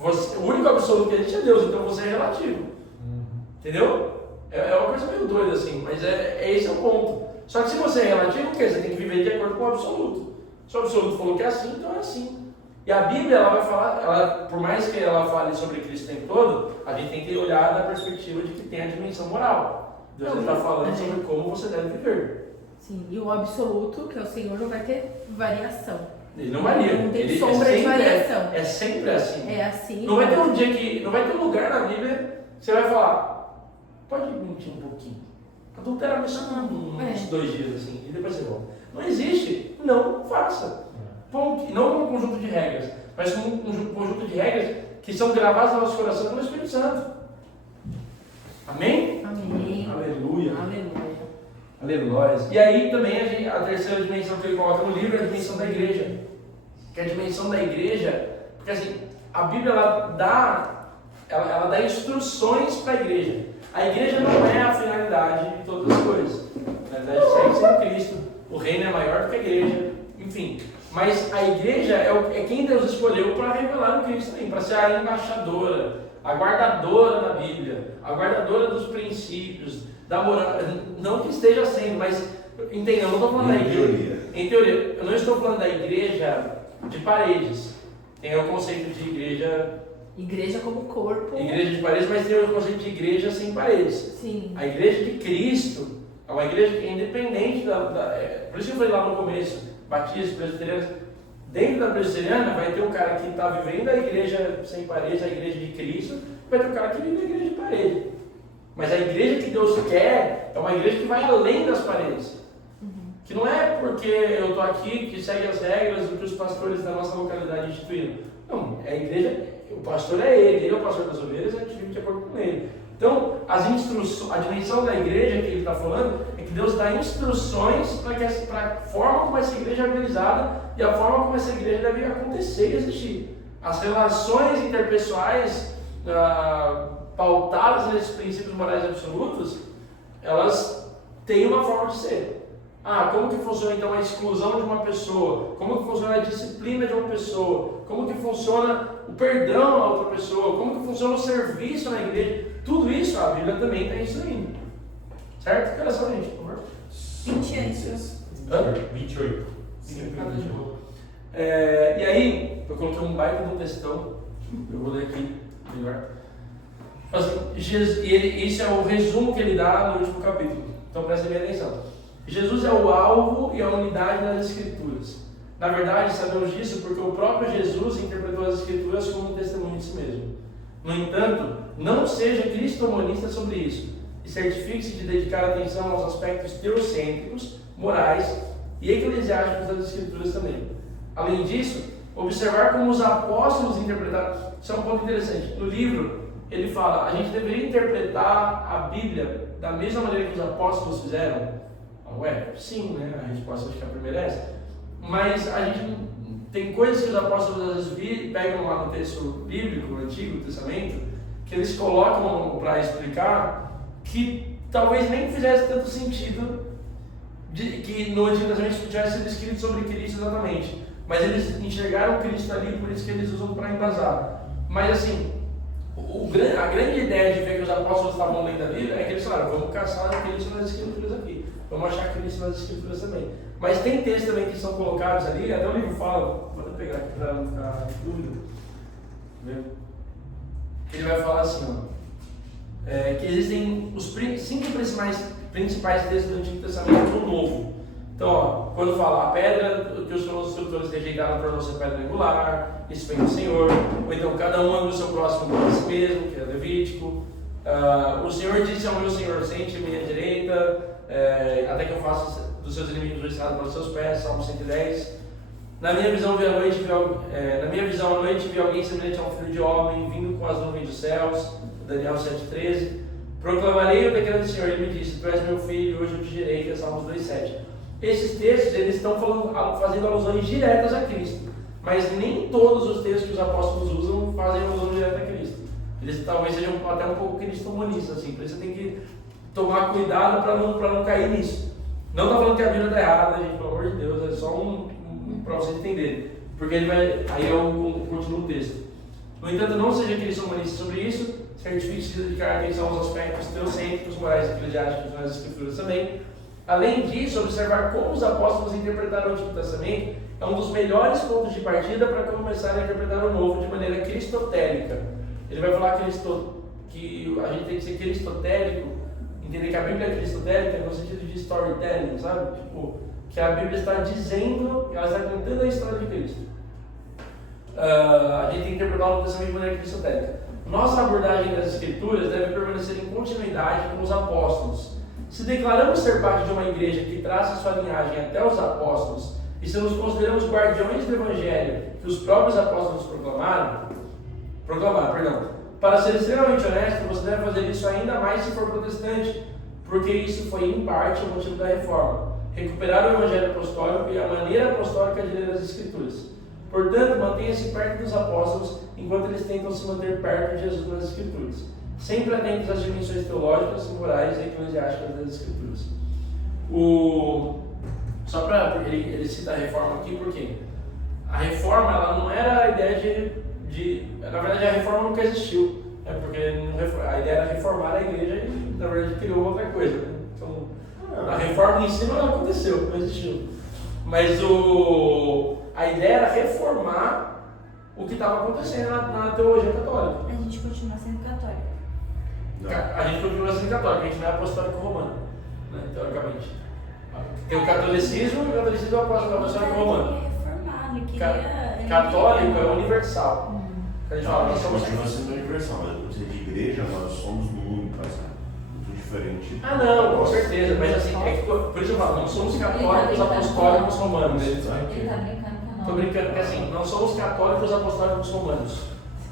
O único absoluto que existe é Deus, então você é relativo. Entendeu? É uma coisa meio doida assim, mas esse é o ponto. Só que se você é relativo, o quê? Você tem que viver de acordo com o absoluto. Se o absoluto falou que é assim, então é assim. E a Bíblia, ela vai falar, por mais que ela fale sobre Cristo o tempo todo, a gente tem que olhar da perspectiva de que tem a dimensão moral. Deus está falando sobre como você deve viver. Sim, e o absoluto, que é o Senhor, não vai ter variação. Ele não varia. Não tem Ele sombra de variação. É sempre assim. É assim. Não vai ter um dia que. Não vai ter um lugar na Bíblia que você vai falar, pode mentir um pouquinho. Adulterar só uns 2 dias assim, e depois você volta. Não existe. Não faça. Ponto. Não um conjunto de regras, mas um conjunto de regras que são gravadas no nosso coração pelo Espírito Santo. Amém? Amém. Aleluia. Aleluia. Aleluia. E aí também a terceira dimensão que ele coloca no livro é a dimensão da igreja. Que é a dimensão da igreja, porque assim, a Bíblia ela dá instruções para a igreja. A igreja não é a finalidade de todas as coisas. Na verdade, segue sendo Cristo, o reino é maior do que a igreja, enfim. Mas a igreja é quem Deus escolheu para revelar o Cristo também, para ser a embaixadora, a guardadora da Bíblia, a guardadora dos princípios, da moral. Não que esteja sendo, mas entenda, eu não estou falando da igreja. Em teoria, eu não estou falando da igreja de paredes. Tem o conceito de igreja. Igreja como corpo. Igreja de paredes, mas tem o conceito de igreja sem paredes. Sim. A igreja de Cristo é uma igreja que é independente por isso que eu falei lá no começo, batistas, presbiterianos. Dentro da presbiteriana vai ter um cara que está vivendo a igreja sem paredes, a igreja de Cristo, vai ter um cara que vive a igreja de parede. Mas a igreja que Deus quer é uma igreja que vai além das paredes. Que não é porque eu estou aqui, que segue as regras do que os pastores da nossa localidade instituíram. Não, a igreja, o pastor é ele é o pastor das ovelhas, a gente vive de acordo com ele. Então, a dimensão da igreja que ele está falando é que Deus dá instruções para a forma como essa igreja é organizada e a forma como essa igreja deve acontecer e existir. As relações interpessoais pautadas nesses princípios morais absolutos, elas têm uma forma de ser. Como que funciona então a exclusão de uma pessoa? Como que funciona a disciplina de uma pessoa? Como que funciona o perdão a outra pessoa? Como que funciona o serviço na igreja? Tudo isso a Bíblia também está instruindo. Certo? Que oração, gente, por favor? 28. 28. E aí, eu coloquei um baita de um textão. Eu vou ler aqui melhor. Assim, isso é o resumo que ele dá no último capítulo. Então prestem bem atenção. Jesus é o alvo e a unidade das Escrituras. Na verdade, sabemos disso porque o próprio Jesus interpretou as Escrituras como um testemunho de si mesmo. No entanto, não seja cristomonista sobre isso e certifique-se de dedicar atenção aos aspectos teocêntricos, morais e eclesiásticos das Escrituras também. Além disso, observar como os apóstolos interpretaram. Isso é um ponto interessante. No livro, ele fala, a gente deveria interpretar a Bíblia da mesma maneira que os apóstolos fizeram? Ué, sim, né? A resposta acho que a primeira é essa. Mas a gente tem coisas que os apóstolos às vezes pegam lá no texto bíblico, no Antigo Testamento, que eles colocam para explicar que talvez nem fizesse tanto sentido que no Antigo Testamento tivesse sido escrito sobre Cristo exatamente. Mas eles enxergaram Cristo ali, por isso que eles usam para embasar. Mas assim, a grande ideia de ver que os apóstolos estavam lendo a Bíblia é que eles falaram, vamos caçar Cristo nas Escrituras aqui. Vamos achar Cristo nas Escrituras também. Mas tem textos também que são colocados ali, até o livro fala, vou pegar aqui para não ficar em dúvida. Ele vai falar assim, ó, que existem os 5 principais textos do Antigo Testamento e do Novo. Então, ó, quando fala a pedra que os construtores rejeitaram tornou-se a pedra angular, isso vem do Senhor, ou então cada um ama o seu próximo como a si mesmo, que é Levítico. O Senhor disse ao meu Senhor, sente à minha direita, até que eu faça dos seus inimigos o estrado para os seus pés, Salmo 110. Na minha visão, à noite, vi alguém semelhante a um filho de homem, vindo com as nuvens dos céus, Daniel 7,13. Proclamarei o decreto do Senhor, ele me disse, tu és meu filho, hoje eu te gerei, que é Salmos 2,7. Esses textos, eles estão fazendo alusões diretas a Cristo, mas nem todos os textos que os apóstolos usam fazem alusão direta a Cristo. Eles talvez sejam até um pouco cristomonistas, assim, por isso você tem que tomar cuidado para não cair nisso. Não está falando que a Bíblia está errada, gente, pelo amor de Deus, é só para vocês entenderem, porque ele vai, aí eu continuo o texto. No entanto, não seja cristomonista sobre isso, certifique-se de dedicar atenção aos aspectos teocêntricos, morais e eclesiásticos nas Escrituras também. Além disso, observar como os apóstolos interpretaram o Antigo Testamento é um dos melhores pontos de partida para começar a interpretar o Novo de maneira cristotélica. Ele vai falar que a gente tem que ser cristotélico, entender que a Bíblia é cristotélica no sentido de storytelling, sabe? Tipo, que a Bíblia está dizendo, ela está contando a história de Cristo. A gente tem que interpretar o Novo Testamento de maneira cristotélica. Nossa abordagem das Escrituras deve permanecer em continuidade com os apóstolos. Se declaramos ser parte de uma igreja que traça sua linhagem até os apóstolos, e se nos consideramos guardiões do Evangelho que os próprios apóstolos proclamaram, para ser extremamente honesto, você deve fazer isso ainda mais se for protestante, porque isso foi em parte o motivo da reforma, recuperar o Evangelho apostólico e a maneira apostólica de ler as Escrituras. Portanto, mantenha-se perto dos apóstolos enquanto eles tentam se manter perto de Jesus nas Escrituras, sempre atentos às dimensões teológicas, morais e eclesiásticas das Escrituras. Só para ele cita a reforma aqui, porque a reforma ela não era a ideia na verdade a reforma nunca existiu, porque a ideia era reformar a igreja e na verdade criou outra coisa, né? Então a reforma em si não aconteceu, não existiu, mas a ideia era reformar o que estava acontecendo na teologia católica. A gente continua sendo católico. A gente continua sendo católico, a gente não é apostólico romano, né, teoricamente. Tem o catolicismo e o catolicismo é o apostólico romano. Católico é universal. A gente fala, nós somos continua sendo universal, mas você de igreja, nós somos muito diferente. Não, com certeza, mas assim, por isso eu falo, não somos católicos apostólicos romanos. Ele tá brincando com a Estou brincando, porque assim, não somos católicos apostólicos romanos.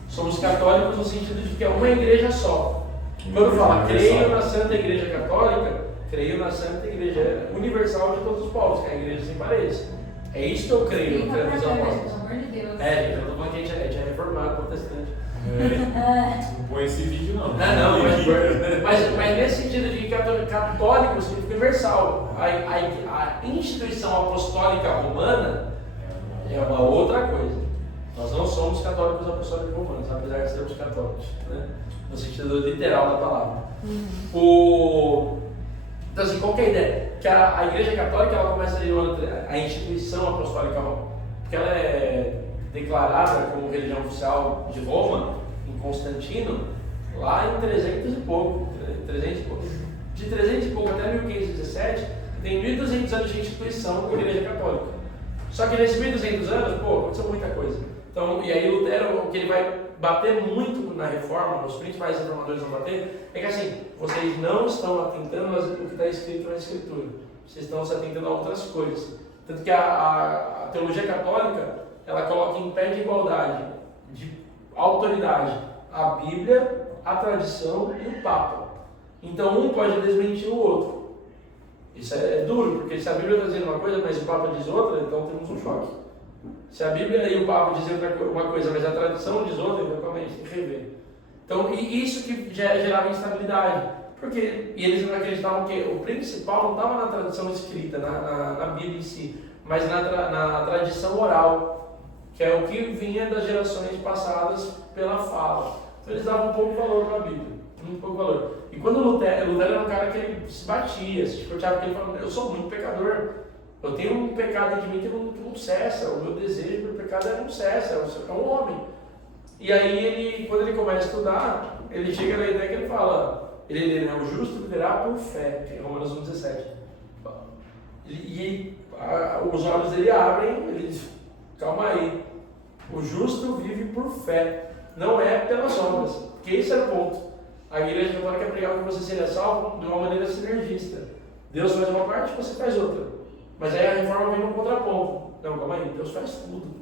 Somos católicos no sentido de que é uma igreja só. Quando fala, creio na Santa Igreja Católica, creio na Santa Igreja Universal de todos os povos, que é a igreja sem paredes. É isso que eu creio, creio nos apóstolos. Pelo amor de Deus. Gente, eu não tô falando que a gente é reformado, protestante. Não põe esse vídeo não. Mas nesse sentido de que católico significa universal. A instituição apostólica romana é uma outra coisa. Nós não somos católicos apostólicos romanos, apesar de sermos católicos, né? No sentido literal da palavra. Então, assim, qual que é a ideia? Que a Igreja Católica ela começa a instituição apostólica romana, porque ela é declarada como religião oficial de Roma, em Constantino, lá em 300 e pouco. De 300 e pouco até 1517, tem 1.200 anos de instituição da Igreja Católica. Só que nesses 1200 anos, pô, aconteceu muita coisa. Então, e aí Lutero, o que ele vai bater muito na reforma, os principais reformadores vão bater, é que assim, vocês não estão atentando ao que está escrito na Escritura. Vocês estão se atentando a outras coisas. Tanto que a teologia católica, ela coloca em pé de igualdade, de autoridade, a Bíblia, a tradição e o Papa. Então um pode desmentir o outro. Isso é duro, porque se a Bíblia está dizendo uma coisa, mas o Papa diz outra, então temos um choque. Se a Bíblia e o Papa dizem uma coisa, mas a tradição diz outra, então também tem que rever. Então, e isso que gerava instabilidade. Porque e eles não acreditavam que o principal não estava na tradição escrita, na Bíblia em si, mas na tradição oral, que é o que vinha das gerações passadas pela fala. Então eles davam um pouco de valor para a Bíblia, muito pouco valor. E quando Lutero era um cara que ele se batia, se esforçava, porque ele falava, eu sou muito pecador, eu tenho um pecado de mim que não cessa, o meu desejo pelo pecado não cessa, é um homem. E aí, quando ele começa a estudar, ele chega na ideia que ele fala, ele lê, o justo viverá por fé, que é Romanos 1,17. E os olhos dele abrem, ele diz, calma aí, o justo vive por fé, não é pelas obras, porque esse é o ponto. A igreja católica pregava que você seria salvo de uma maneira sinergista. Deus faz uma parte, você faz outra. Mas aí a reforma vem no contraponto. Não, calma aí, Deus faz tudo.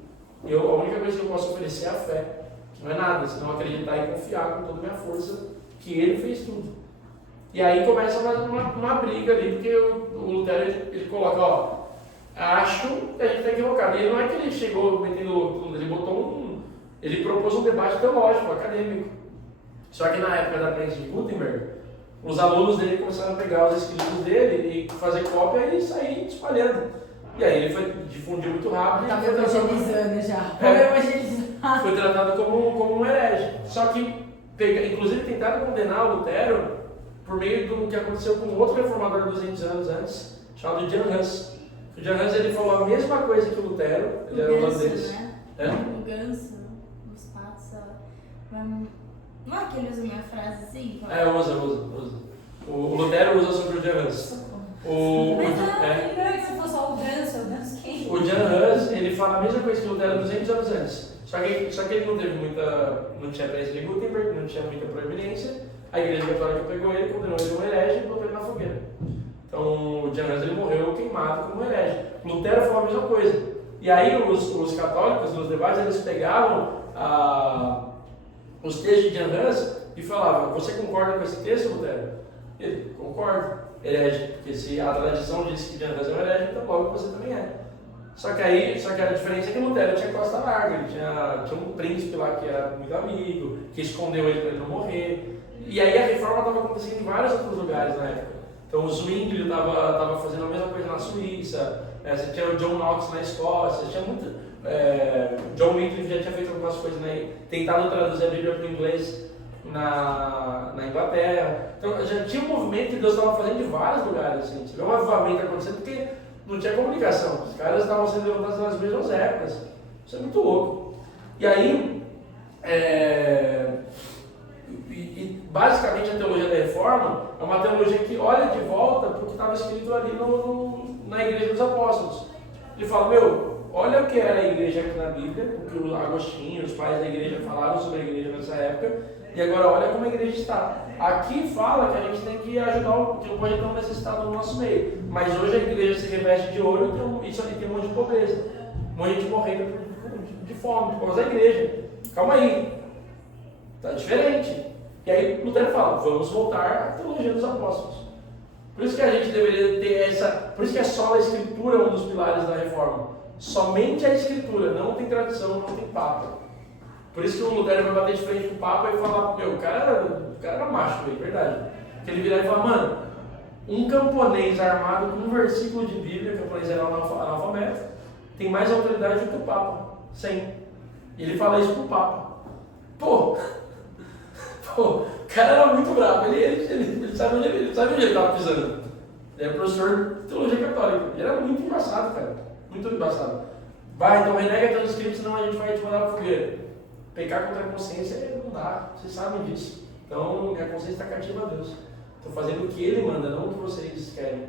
A única coisa que eu posso oferecer é a fé, que não é nada, senão acreditar e confiar com toda a minha força que Ele fez tudo. E aí começa uma briga ali, porque o Lutero ele coloca, acho que a gente está equivocado. E ele não é que ele chegou metendo louco, ele propôs um debate teológico, acadêmico. Só que na época da prensa de Gutenberg, os alunos dele começaram a pegar os escritos dele e fazer cópia e sair espalhando. E aí ele foi difundir muito rápido. Estava evangelizando já. Foi tratado como um herege. Só que, inclusive, tentaram condenar o Lutero por meio do que aconteceu com outro reformador 200 anos antes, chamado Jan Hus. O Jan Hus ele falou a mesma coisa que o Lutero, ele era holandês. O ganso, os patos, não é que ele usa uma frase assim? Usa. O Lutero usa sobre o Jan Hus. Mas não é que se fosse só o ganso quem? O Jan Hus, ele fala a mesma coisa que o Lutero 200 anos antes. Só que ele não teve não tinha prensa de Gutenberg, não tinha muita proeminência. A igreja católica pegou ele, condenou ele como herege e botou ele na fogueira. Então o Jan Hus ele morreu queimado como herege. Lutero falou a mesma coisa. E aí os católicos, nos debates, eles pegavam os textos de Jan Hus e falavam, você concorda com esse texto, Lutero? Ele, concordo, herege, porque se a tradição diz que Jan Hus é um herege, então logo você também é. Só que a diferença é que Lutero tinha costa larga, ele tinha um príncipe lá que era muito amigo, que escondeu ele para ele não morrer. E aí a reforma estava acontecendo em vários outros lugares na época. Então o Zwingli estava fazendo a mesma coisa na Suíça, você tinha o John Knox na Escócia, tinha muito... John Wycliffe já tinha feito algumas coisas, né? Tentado traduzir a Bíblia para o inglês na Inglaterra. Então já tinha um movimento que Deus estava fazendo de vários lugares. Assim. Você vê um avivamento acontecendo porque não tinha comunicação. Os caras estavam sendo levantados nas mesmas épocas. Isso é muito louco. E aí, basicamente a teologia da reforma é uma teologia que olha de volta para o que estava escrito ali na Igreja dos Apóstolos. Ele fala, olha o que era a igreja aqui na Bíblia, o que o Agostinho, os pais da igreja falaram sobre a igreja nessa época, e agora olha como a igreja está. Aqui fala que a gente tem que ajudar, que não pode ter um necessitado no nosso meio, mas hoje a igreja se reveste de ouro e isso aqui tem um monte de pobreza, um monte de gente morrendo de fome, por causa da igreja. Calma aí, está diferente. E aí Lutero fala, vamos voltar à teologia dos apóstolos. Por isso que a gente deveria ter por isso que é só a escritura um dos pilares da reforma. Somente a escritura, não tem tradição, não tem papa. Por isso que o Lutero vai bater de frente com o papa e falar, o cara era macho, é verdade. Que ele virar e falar, mano, um camponês armado com um versículo de Bíblia, camponês era analfabeto, tem mais autoridade do que o papa. Sim. E ele fala isso pro papa. O cara era muito bravo, ele sabe onde ele estava pisando. Ele é professor de teologia católica. Ele era muito embaçado, cara. Muito embaçado. Vai, então renega teus escritos, senão a gente vai te mandar para fogueira. Pecar contra a consciência não dá, vocês sabem disso. Então, minha consciência está cativa a Deus. Estou fazendo o que Ele manda, não o que vocês querem.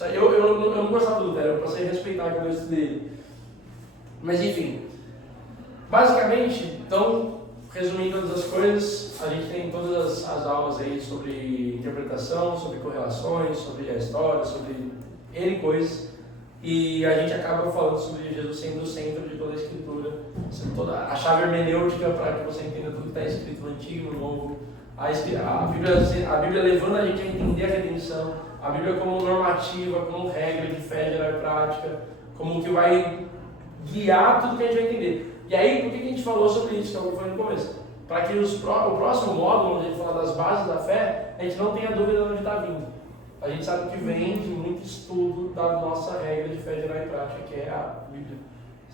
Eu não gostava do Lutero, eu passei a respeitar quando eu estudei. Mas enfim, basicamente, então, resumindo todas as coisas, a gente tem todas as aulas aí sobre interpretação, sobre correlações, sobre a história, sobre N coisas, e a gente acaba falando sobre Jesus sendo o centro de toda a Escritura, sendo toda a chave hermenêutica para que você entenda tudo que está escrito no Antigo e no Novo, a Bíblia levando a gente a entender a redenção, a Bíblia como normativa, como regra de fé geral e prática, como que vai guiar tudo que a gente vai entender. E aí, por que a gente falou sobre isso, que eu falei no começo? Para que o próximo módulo, onde a gente fala das bases da fé, a gente não tenha dúvida de onde está vindo. A gente sabe que vem de muito estudo da nossa regra de fé geral e prática, que é a Bíblia.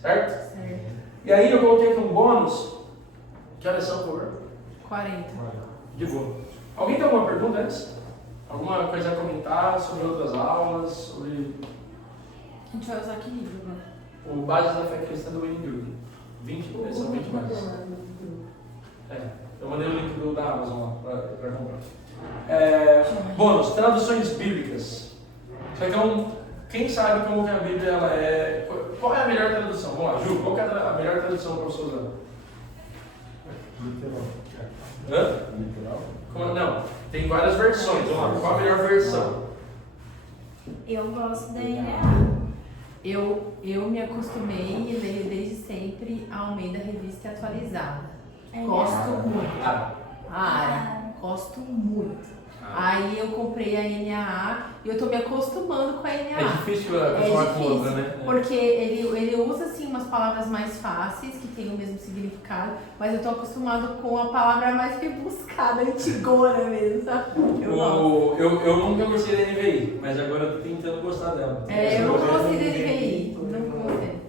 Certo? Certo. E aí eu coloquei aqui um bônus. Que horas são, por favor? 40. De boa. Alguém tem alguma pergunta antes? Alguma coisa a comentar sobre outras aulas? Sobre... A gente vai usar que livro agora? O Bases da Fé Cristã do Wayne Grudem. 20, são 20 mais. Eu mandei o link da Amazon lá para comprar. Bônus, traduções bíblicas. Então, quem sabe como que a Bíblia ela é... Qual é a melhor tradução? Vamos lá, Ju, qual que é a melhor tradução para você usar? Literal. Hã? Literal? Não, tem várias versões. Vamos lá, qual a melhor versão? Eu gosto da NA. Eu me acostumei e leio desde sempre a Almeida Revista Atualizada. Gosto muito. Gosto muito. Aí eu comprei a NAA e eu tô me acostumando com a NAA. É difícil acostumar com outra, né? Porque ele usa assim umas palavras mais fáceis, que tem o mesmo significado, mas eu tô acostumado com a palavra mais rebuscada, antigona mesmo, sabe? Eu nunca gostei da NVI, mas agora eu tô tentando gostar dela. Eu não gostei da NVI, não gostei.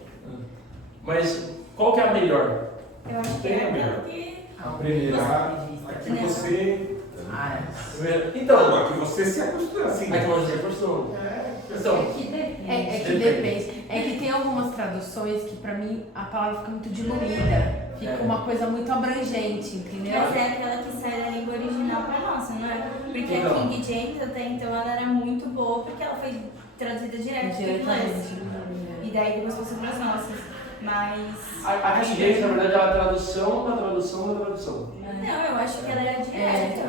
Mas qual que é a melhor? Eu acho que Tem é a melhor. aquela que... A primeira, aqui você... Então, aqui você se acostuma assim. Aqui você se acostuma. Então, É que depende. É que tem algumas traduções que pra mim a palavra fica muito diluída. Fica uma coisa muito abrangente, entendeu? Mas é aquela que sai da língua original pra nossa, não é? Porque Então. a King James até então ela era muito boa porque ela foi traduzida direto do inglês. E daí depois passou para as nossas. Mas... A King James, na verdade, é a tradução da tradução da tradução. Não, eu acho que ela era direto.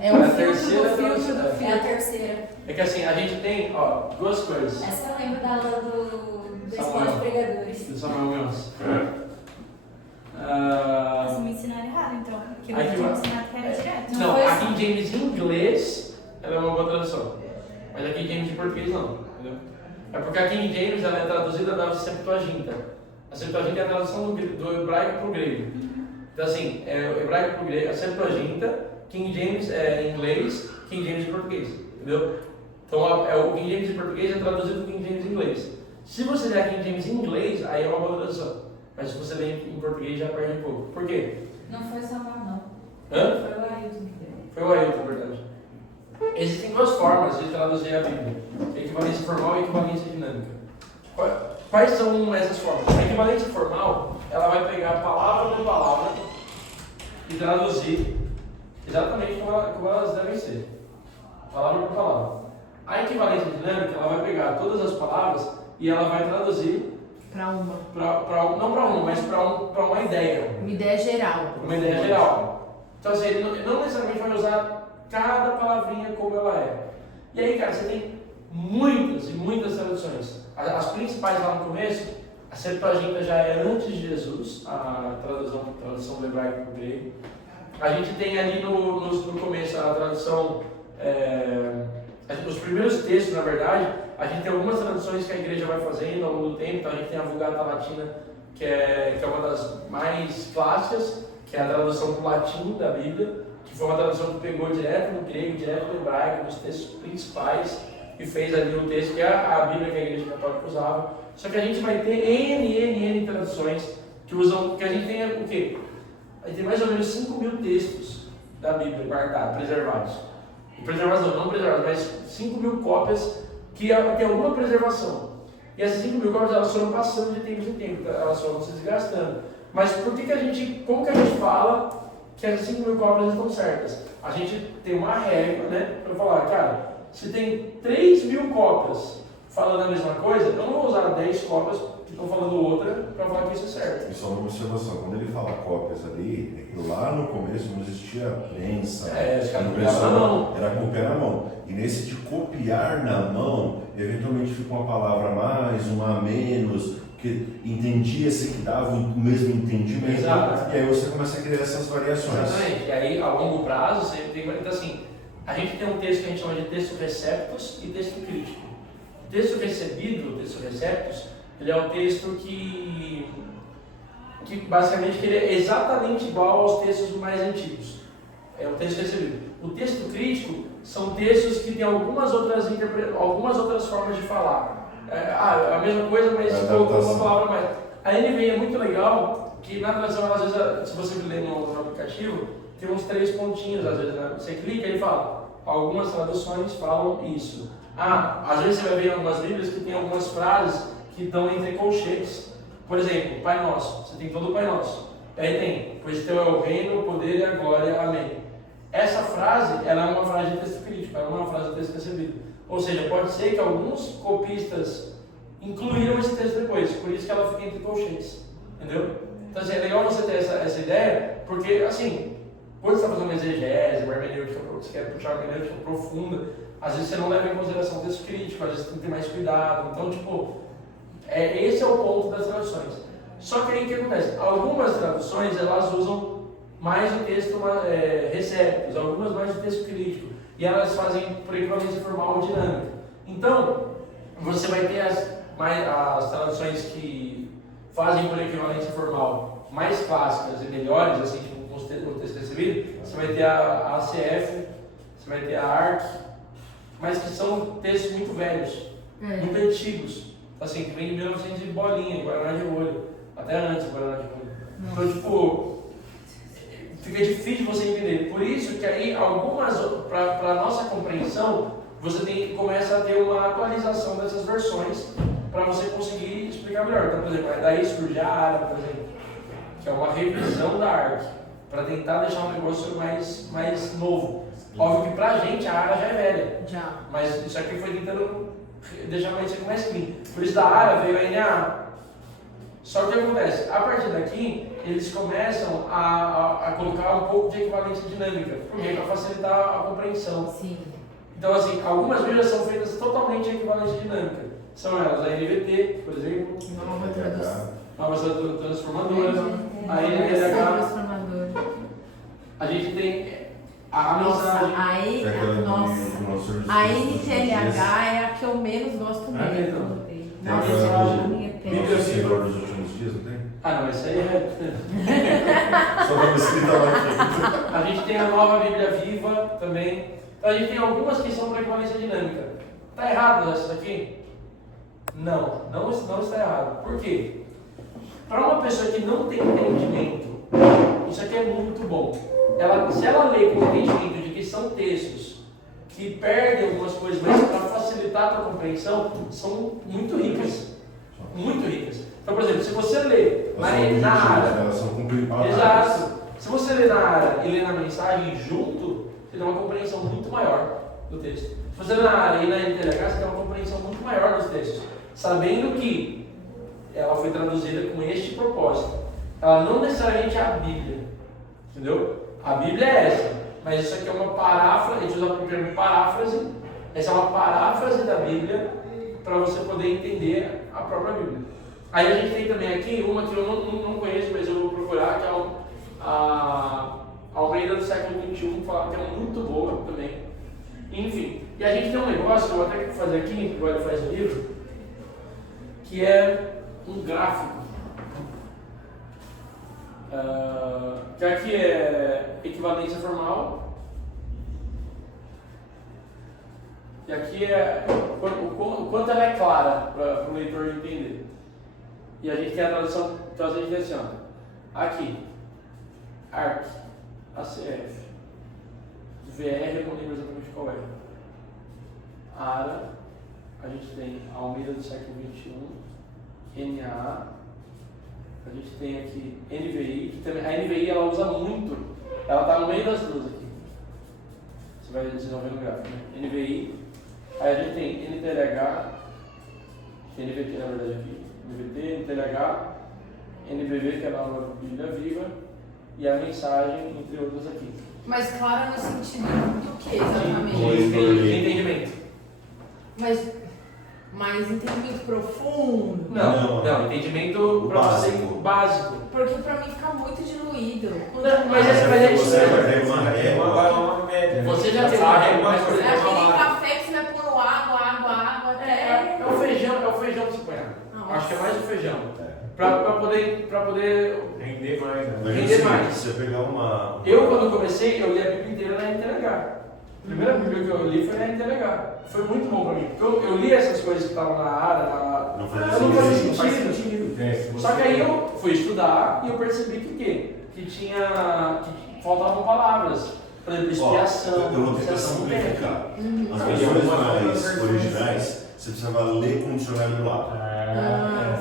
É o a filtro terceira do filtro tradução. do filtro. É a terceira. É que assim, a gente tem, duas coisas. Essa eu lembro da aula do Escola de Pregadores. Do Samuel Menos. Mas me ensinaram errado, então. Porque eu Aí que tinha vai. ensinado que era direto. Não, foi a assim. King James em inglês ela é uma boa tradução. Mas a King James em português não, entendeu? É porque a King James ela é traduzida da Septuaginta. A Septuaginta é a tradução do hebraico para o grego. Então assim, é o hebraico para o grego, a Septuaginta, King James é em inglês, King James em português, entendeu? Então o King James em português é traduzido do King James em inglês. Se você ler a King James em inglês, aí é uma boa tradução. Mas se você ler em português já perde um pouco. Por quê? Não foi Samuel, não. Hã? Foi o Ailton que deu. Foi o Ailton, verdade. Existem duas formas de traduzir a Bíblia: equivalência formal e equivalência dinâmica. Quais são essas formas? A equivalência formal, ela vai pegar palavra por palavra e traduzir exatamente como elas devem ser, palavra por palavra. A equivalência dinâmica, ela vai pegar todas as palavras e ela vai traduzir Para uma. não para uma, mas para uma ideia. Uma ideia geral. Uma ideia geral. Então assim, ele não necessariamente vai usar cada palavrinha como ela é. E aí, cara, você tem muitas e muitas traduções. As principais lá no começo, a Septuaginta já é antes de Jesus, a tradução do hebraico para o grego. A gente tem ali no começo a tradução, os primeiros textos, na verdade, a gente tem algumas traduções que a igreja vai fazendo ao longo do tempo. Então a gente tem a Vulgata Latina, que é uma das mais clássicas, que é a tradução do latim da Bíblia, que foi uma tradução que pegou direto do grego, direto do hebraico, dos textos principais, e fez ali o texto que é a Bíblia que a igreja católica usava. Só que a gente vai ter N traduções que usam, que a gente tem o quê? A gente tem mais ou menos 5.000 textos da Bíblia guardados, preservados. E preservados não preservados, mas 5.000 cópias que tem alguma preservação. E essas 5.000 cópias elas foram passando de tempos em tempos, elas foram se desgastando. Mas como que a gente fala que essas 5.000 cópias estão certas? A gente tem uma regra, né, para falar, cara, se tem 3.000 cópias falando a mesma coisa, eu não vou usar 10 cópias que estão falando outra para falar que isso é certo. E só uma observação, quando ele fala cópias ali, é que lá no começo não existia prensa, os caras copiavam na mão. Era copiar na mão. E nesse de copiar na mão, eventualmente fica uma palavra a mais, uma a menos, que entendia-se que dava o mesmo entendimento. Exato. E aí você começa a criar essas variações. Exatamente. E aí, a longo prazo, você tem. Então, assim, a gente tem um texto que a gente chama de texto receptus e texto crítico. O texto recebido, o texto receptus, ele é o texto que basicamente ele é exatamente igual aos textos mais antigos. É o texto recebido. O texto crítico são textos que têm algumas outras formas de falar. A mesma coisa, mas com uma palavra mais. A NVI é muito legal, que na tradução, às vezes, se você ler no aplicativo, tem uns 3 pontinhos, às vezes, né? Você clica e ele fala, algumas traduções falam isso. Às vezes você vai ver em algumas Bíblias que tem algumas frases que estão entre colchetes. Por exemplo, Pai Nosso, você tem todo o Pai Nosso. Aí tem, pois teu é o reino, o poder e a glória, amém. Essa frase, ela é uma frase de texto crítico, ela não é uma frase de texto recebido. Ou seja, pode ser que alguns copistas incluíram esse texto depois, por isso que ela fica entre colchetes, entendeu? Então assim, é legal você ter essa ideia, porque assim, quando você está fazendo uma exegese, uma hermenêutica, você quer puxar uma hermenêutica profunda, às vezes você não leva em consideração o texto crítico, às vezes você tem que ter mais cuidado, então tipo, esse é o ponto das traduções. Só que aí o que acontece? Algumas traduções, elas usam mais o texto receptus, algumas mais o texto crítico, e elas fazem por equivalência formal ou dinâmica. Então, você vai ter as traduções que fazem por equivalência formal mais clássicas e melhores, assim, tipo, com o texto recebido. Você vai ter a ACF, você vai ter a ARC, mas que são textos muito velhos, muito antigos, assim, que vem de 1900 de bolinha, Guaraná de Rolha, até antes do Guaraná de Rolha. Então, tipo, fica difícil você entender. Por isso que aí, para a nossa compreensão, você começa a ter uma atualização dessas versões para você conseguir explicar melhor. Então, por exemplo, daí surge a ARA, por exemplo, que é uma revisão da ARC, para tentar deixar um negócio mais novo. Óbvio que pra gente a ARA já é velha, mas isso aqui foi tentando deixar isso aqui mais clean. Por isso da ARA veio a NAA. Só que o que acontece? A partir daqui, eles começam a colocar um pouco de equivalência dinâmica, para facilitar a compreensão. Sim. Então, assim, algumas Bíblias são feitas totalmente em equivalência dinâmica. São elas a NVT, por exemplo, Nova Transformadora, a NTLH. A gente tem a mensagem. A NTLH é a que eu menos gosto mesmo. Bíblia Senhor dos últimos dias, não tem? Não, isso aí é. Só para escrita lá aqui. A gente tem a nova Bíblia Viva também. Então a gente tem algumas que são para equivalência dinâmica. Está errado essa aqui? Não está errado. Por quê? Para uma pessoa que não tem entendimento, isso aqui é muito bom. Se ela lê com entendimento de que são textos que perdem algumas coisas, mas para facilitar a tua compreensão, são muito ricas. Muito ricas. Então, por exemplo, se você lê na área. Elas são complementares. Exato. Se você lê na área e lê na mensagem junto, você tem uma compreensão muito maior do texto. Se você lê na área e na NTLH, você tem uma compreensão muito maior dos textos. Sabendo que ela foi traduzida com este propósito. Ela não necessariamente é a Bíblia. Entendeu? A Bíblia é essa. Mas isso aqui é uma paráfrase, a gente usa o termo paráfrase. Essa é uma paráfrase da Bíblia para você poder entender a própria Bíblia. Aí a gente tem também aqui uma que eu não conheço, mas eu vou procurar, que é a Almeida do século XXI, que é muito boa também. Enfim, e a gente tem um negócio que eu vou até fazer aqui, igual ele faz no livro, que é um gráfico. Que aqui é equivalência formal. E aqui é o quanto ela é clara para o leitor entender. E a gente tem a tradução, então a gente tem assim, ó. Aqui, ARC, ACF, VR, eu não lembro exatamente qual é. ARA, a gente tem a Almeida do século XXI, NAA, a gente tem aqui NVI, que também, a NVI ela usa muito, ela está no meio das duas aqui. Vocês vão ver no gráfico, né? NVI, Aí a gente tem NTLH, NVT na verdade aqui, NVT, NTLH, NVV, que é a Nova Bíblia Viva, e a mensagem, entre outras aqui. Mas clara no sentido do que exatamente? De entendimento. Mas entendimento profundo? Não, entendimento básico. Porque pra mim fica muito diluído. Mas você vai ter uma régua. Você já tem uma régua, mas por É exemplo, aquele café que você vai pôr água, até... é o feijão que você põe. Acho que é mais o feijão. Pra poder Render mais, né? Mas render mais. você pegar uma. Eu, quando comecei, eu li a Bíblia inteira na NTLH. A primeira Bíblia que eu li foi na NTLH. Foi muito bom pra mim. Porque eu li essas coisas que estavam na área, Não eu não fazia Faz sentido. sentido. Só que aí eu fui estudar e eu percebi que faltavam palavras. Por exemplo, expiação. Eu vou tentar simplificar. As versões mais originais, você precisava ler com o dicionário do lado.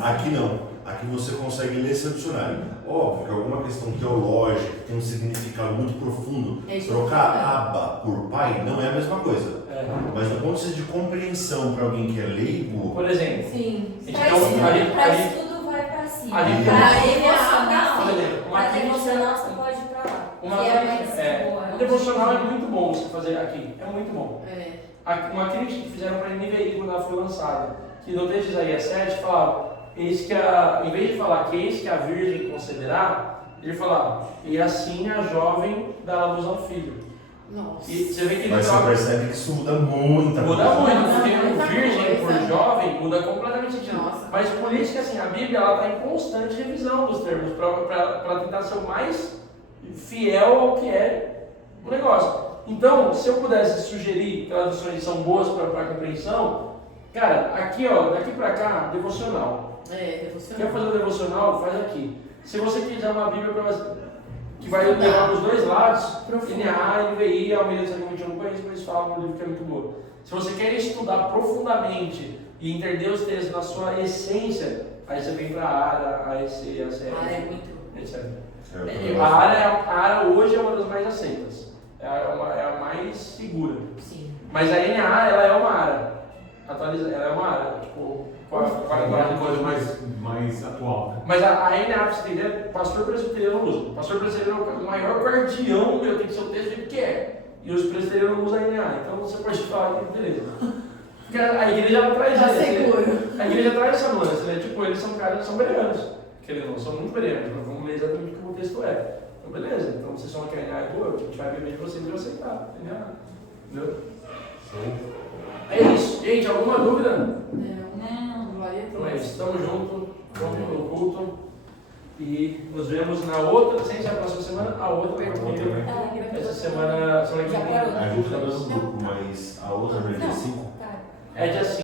Aqui não. Aqui você consegue ler seu dicionário. Óbvio que alguma questão teológica que tem um significado muito profundo, trocar aba por pai não é a mesma coisa. Mas do ponto de vista de compreensão para alguém que é leigo, Por exemplo, Sim. então, Pra estudo vai pra cima. a gente- Pra por devocional, exemplo, uma pra crítica- devocional você pode ir pra lá. Uma Que é mais crítica, boa. o devocional é muito bom você fazer aqui, é muito bom. Uma crítica que fizeram para a NVI quando ela foi lançada, que no texto de Isaías 7 falava, em vez de falar que eis que a virgem conceberá, ele falava, e assim a jovem dará luz ao filho. Nossa. E você vê que ele mas você troca. percebe que isso muda muita Muda coisa. muito, porque Muita o virgem coisa. por jovem muda completamente o sentido. Nossa. Mas por isso que assim, a Bíblia está em constante revisão dos termos, para tentar ser o mais fiel ao que é o negócio. Então, se eu pudesse sugerir traduções que são boas para compreensão, cara, aqui ó, daqui para cá, devocional. Devocional. Quer fazer o devocional? Faz aqui. Se você quiser uma Bíblia que vai levar os dois lados, NA, NVI, Almeida dos Argumentos, eu não conheço, mas falam um livro que é muito bom. Se você quer estudar profundamente e entender os textos na sua essência, aí você vem para a ARA, AEC, ACR, É muito. etc. É, A ARA hoje é uma das mais aceitas, é a mais segura. Sim. Mas a NA, ela é uma ARA, atualizada, ela é uma ARA, tipo, com a Coisa mais atual, né? Mas a NA, pra você entender, pastor presbiteriano usa. Pastor presbiteriano é o maior guardião, tem que ser o texto que é. E os presbiterianos usam a NA, então você pode falar que beleza. Porque a igreja ela traz Tá isso, seguro. A igreja traz essa nuance, né? Tipo, eles são caras, são bereanos. Querendo não, são muito bereanos, mas vamos ler exatamente como o texto é. Então, beleza, então vocês são que a NA é boa, a gente vai beber de vocês e vai aceitar. Entendeu? É isso. Gente, alguma dúvida? Não. Glória a Então é Deus. isso, estamos juntos, vamos pelo culto e nos vemos na outra, sem ser a próxima semana, a outra, porque essa semana que Já vem parou. A gente tá dando grupo, mas a outra vai ter 5. Tá. é dia 5.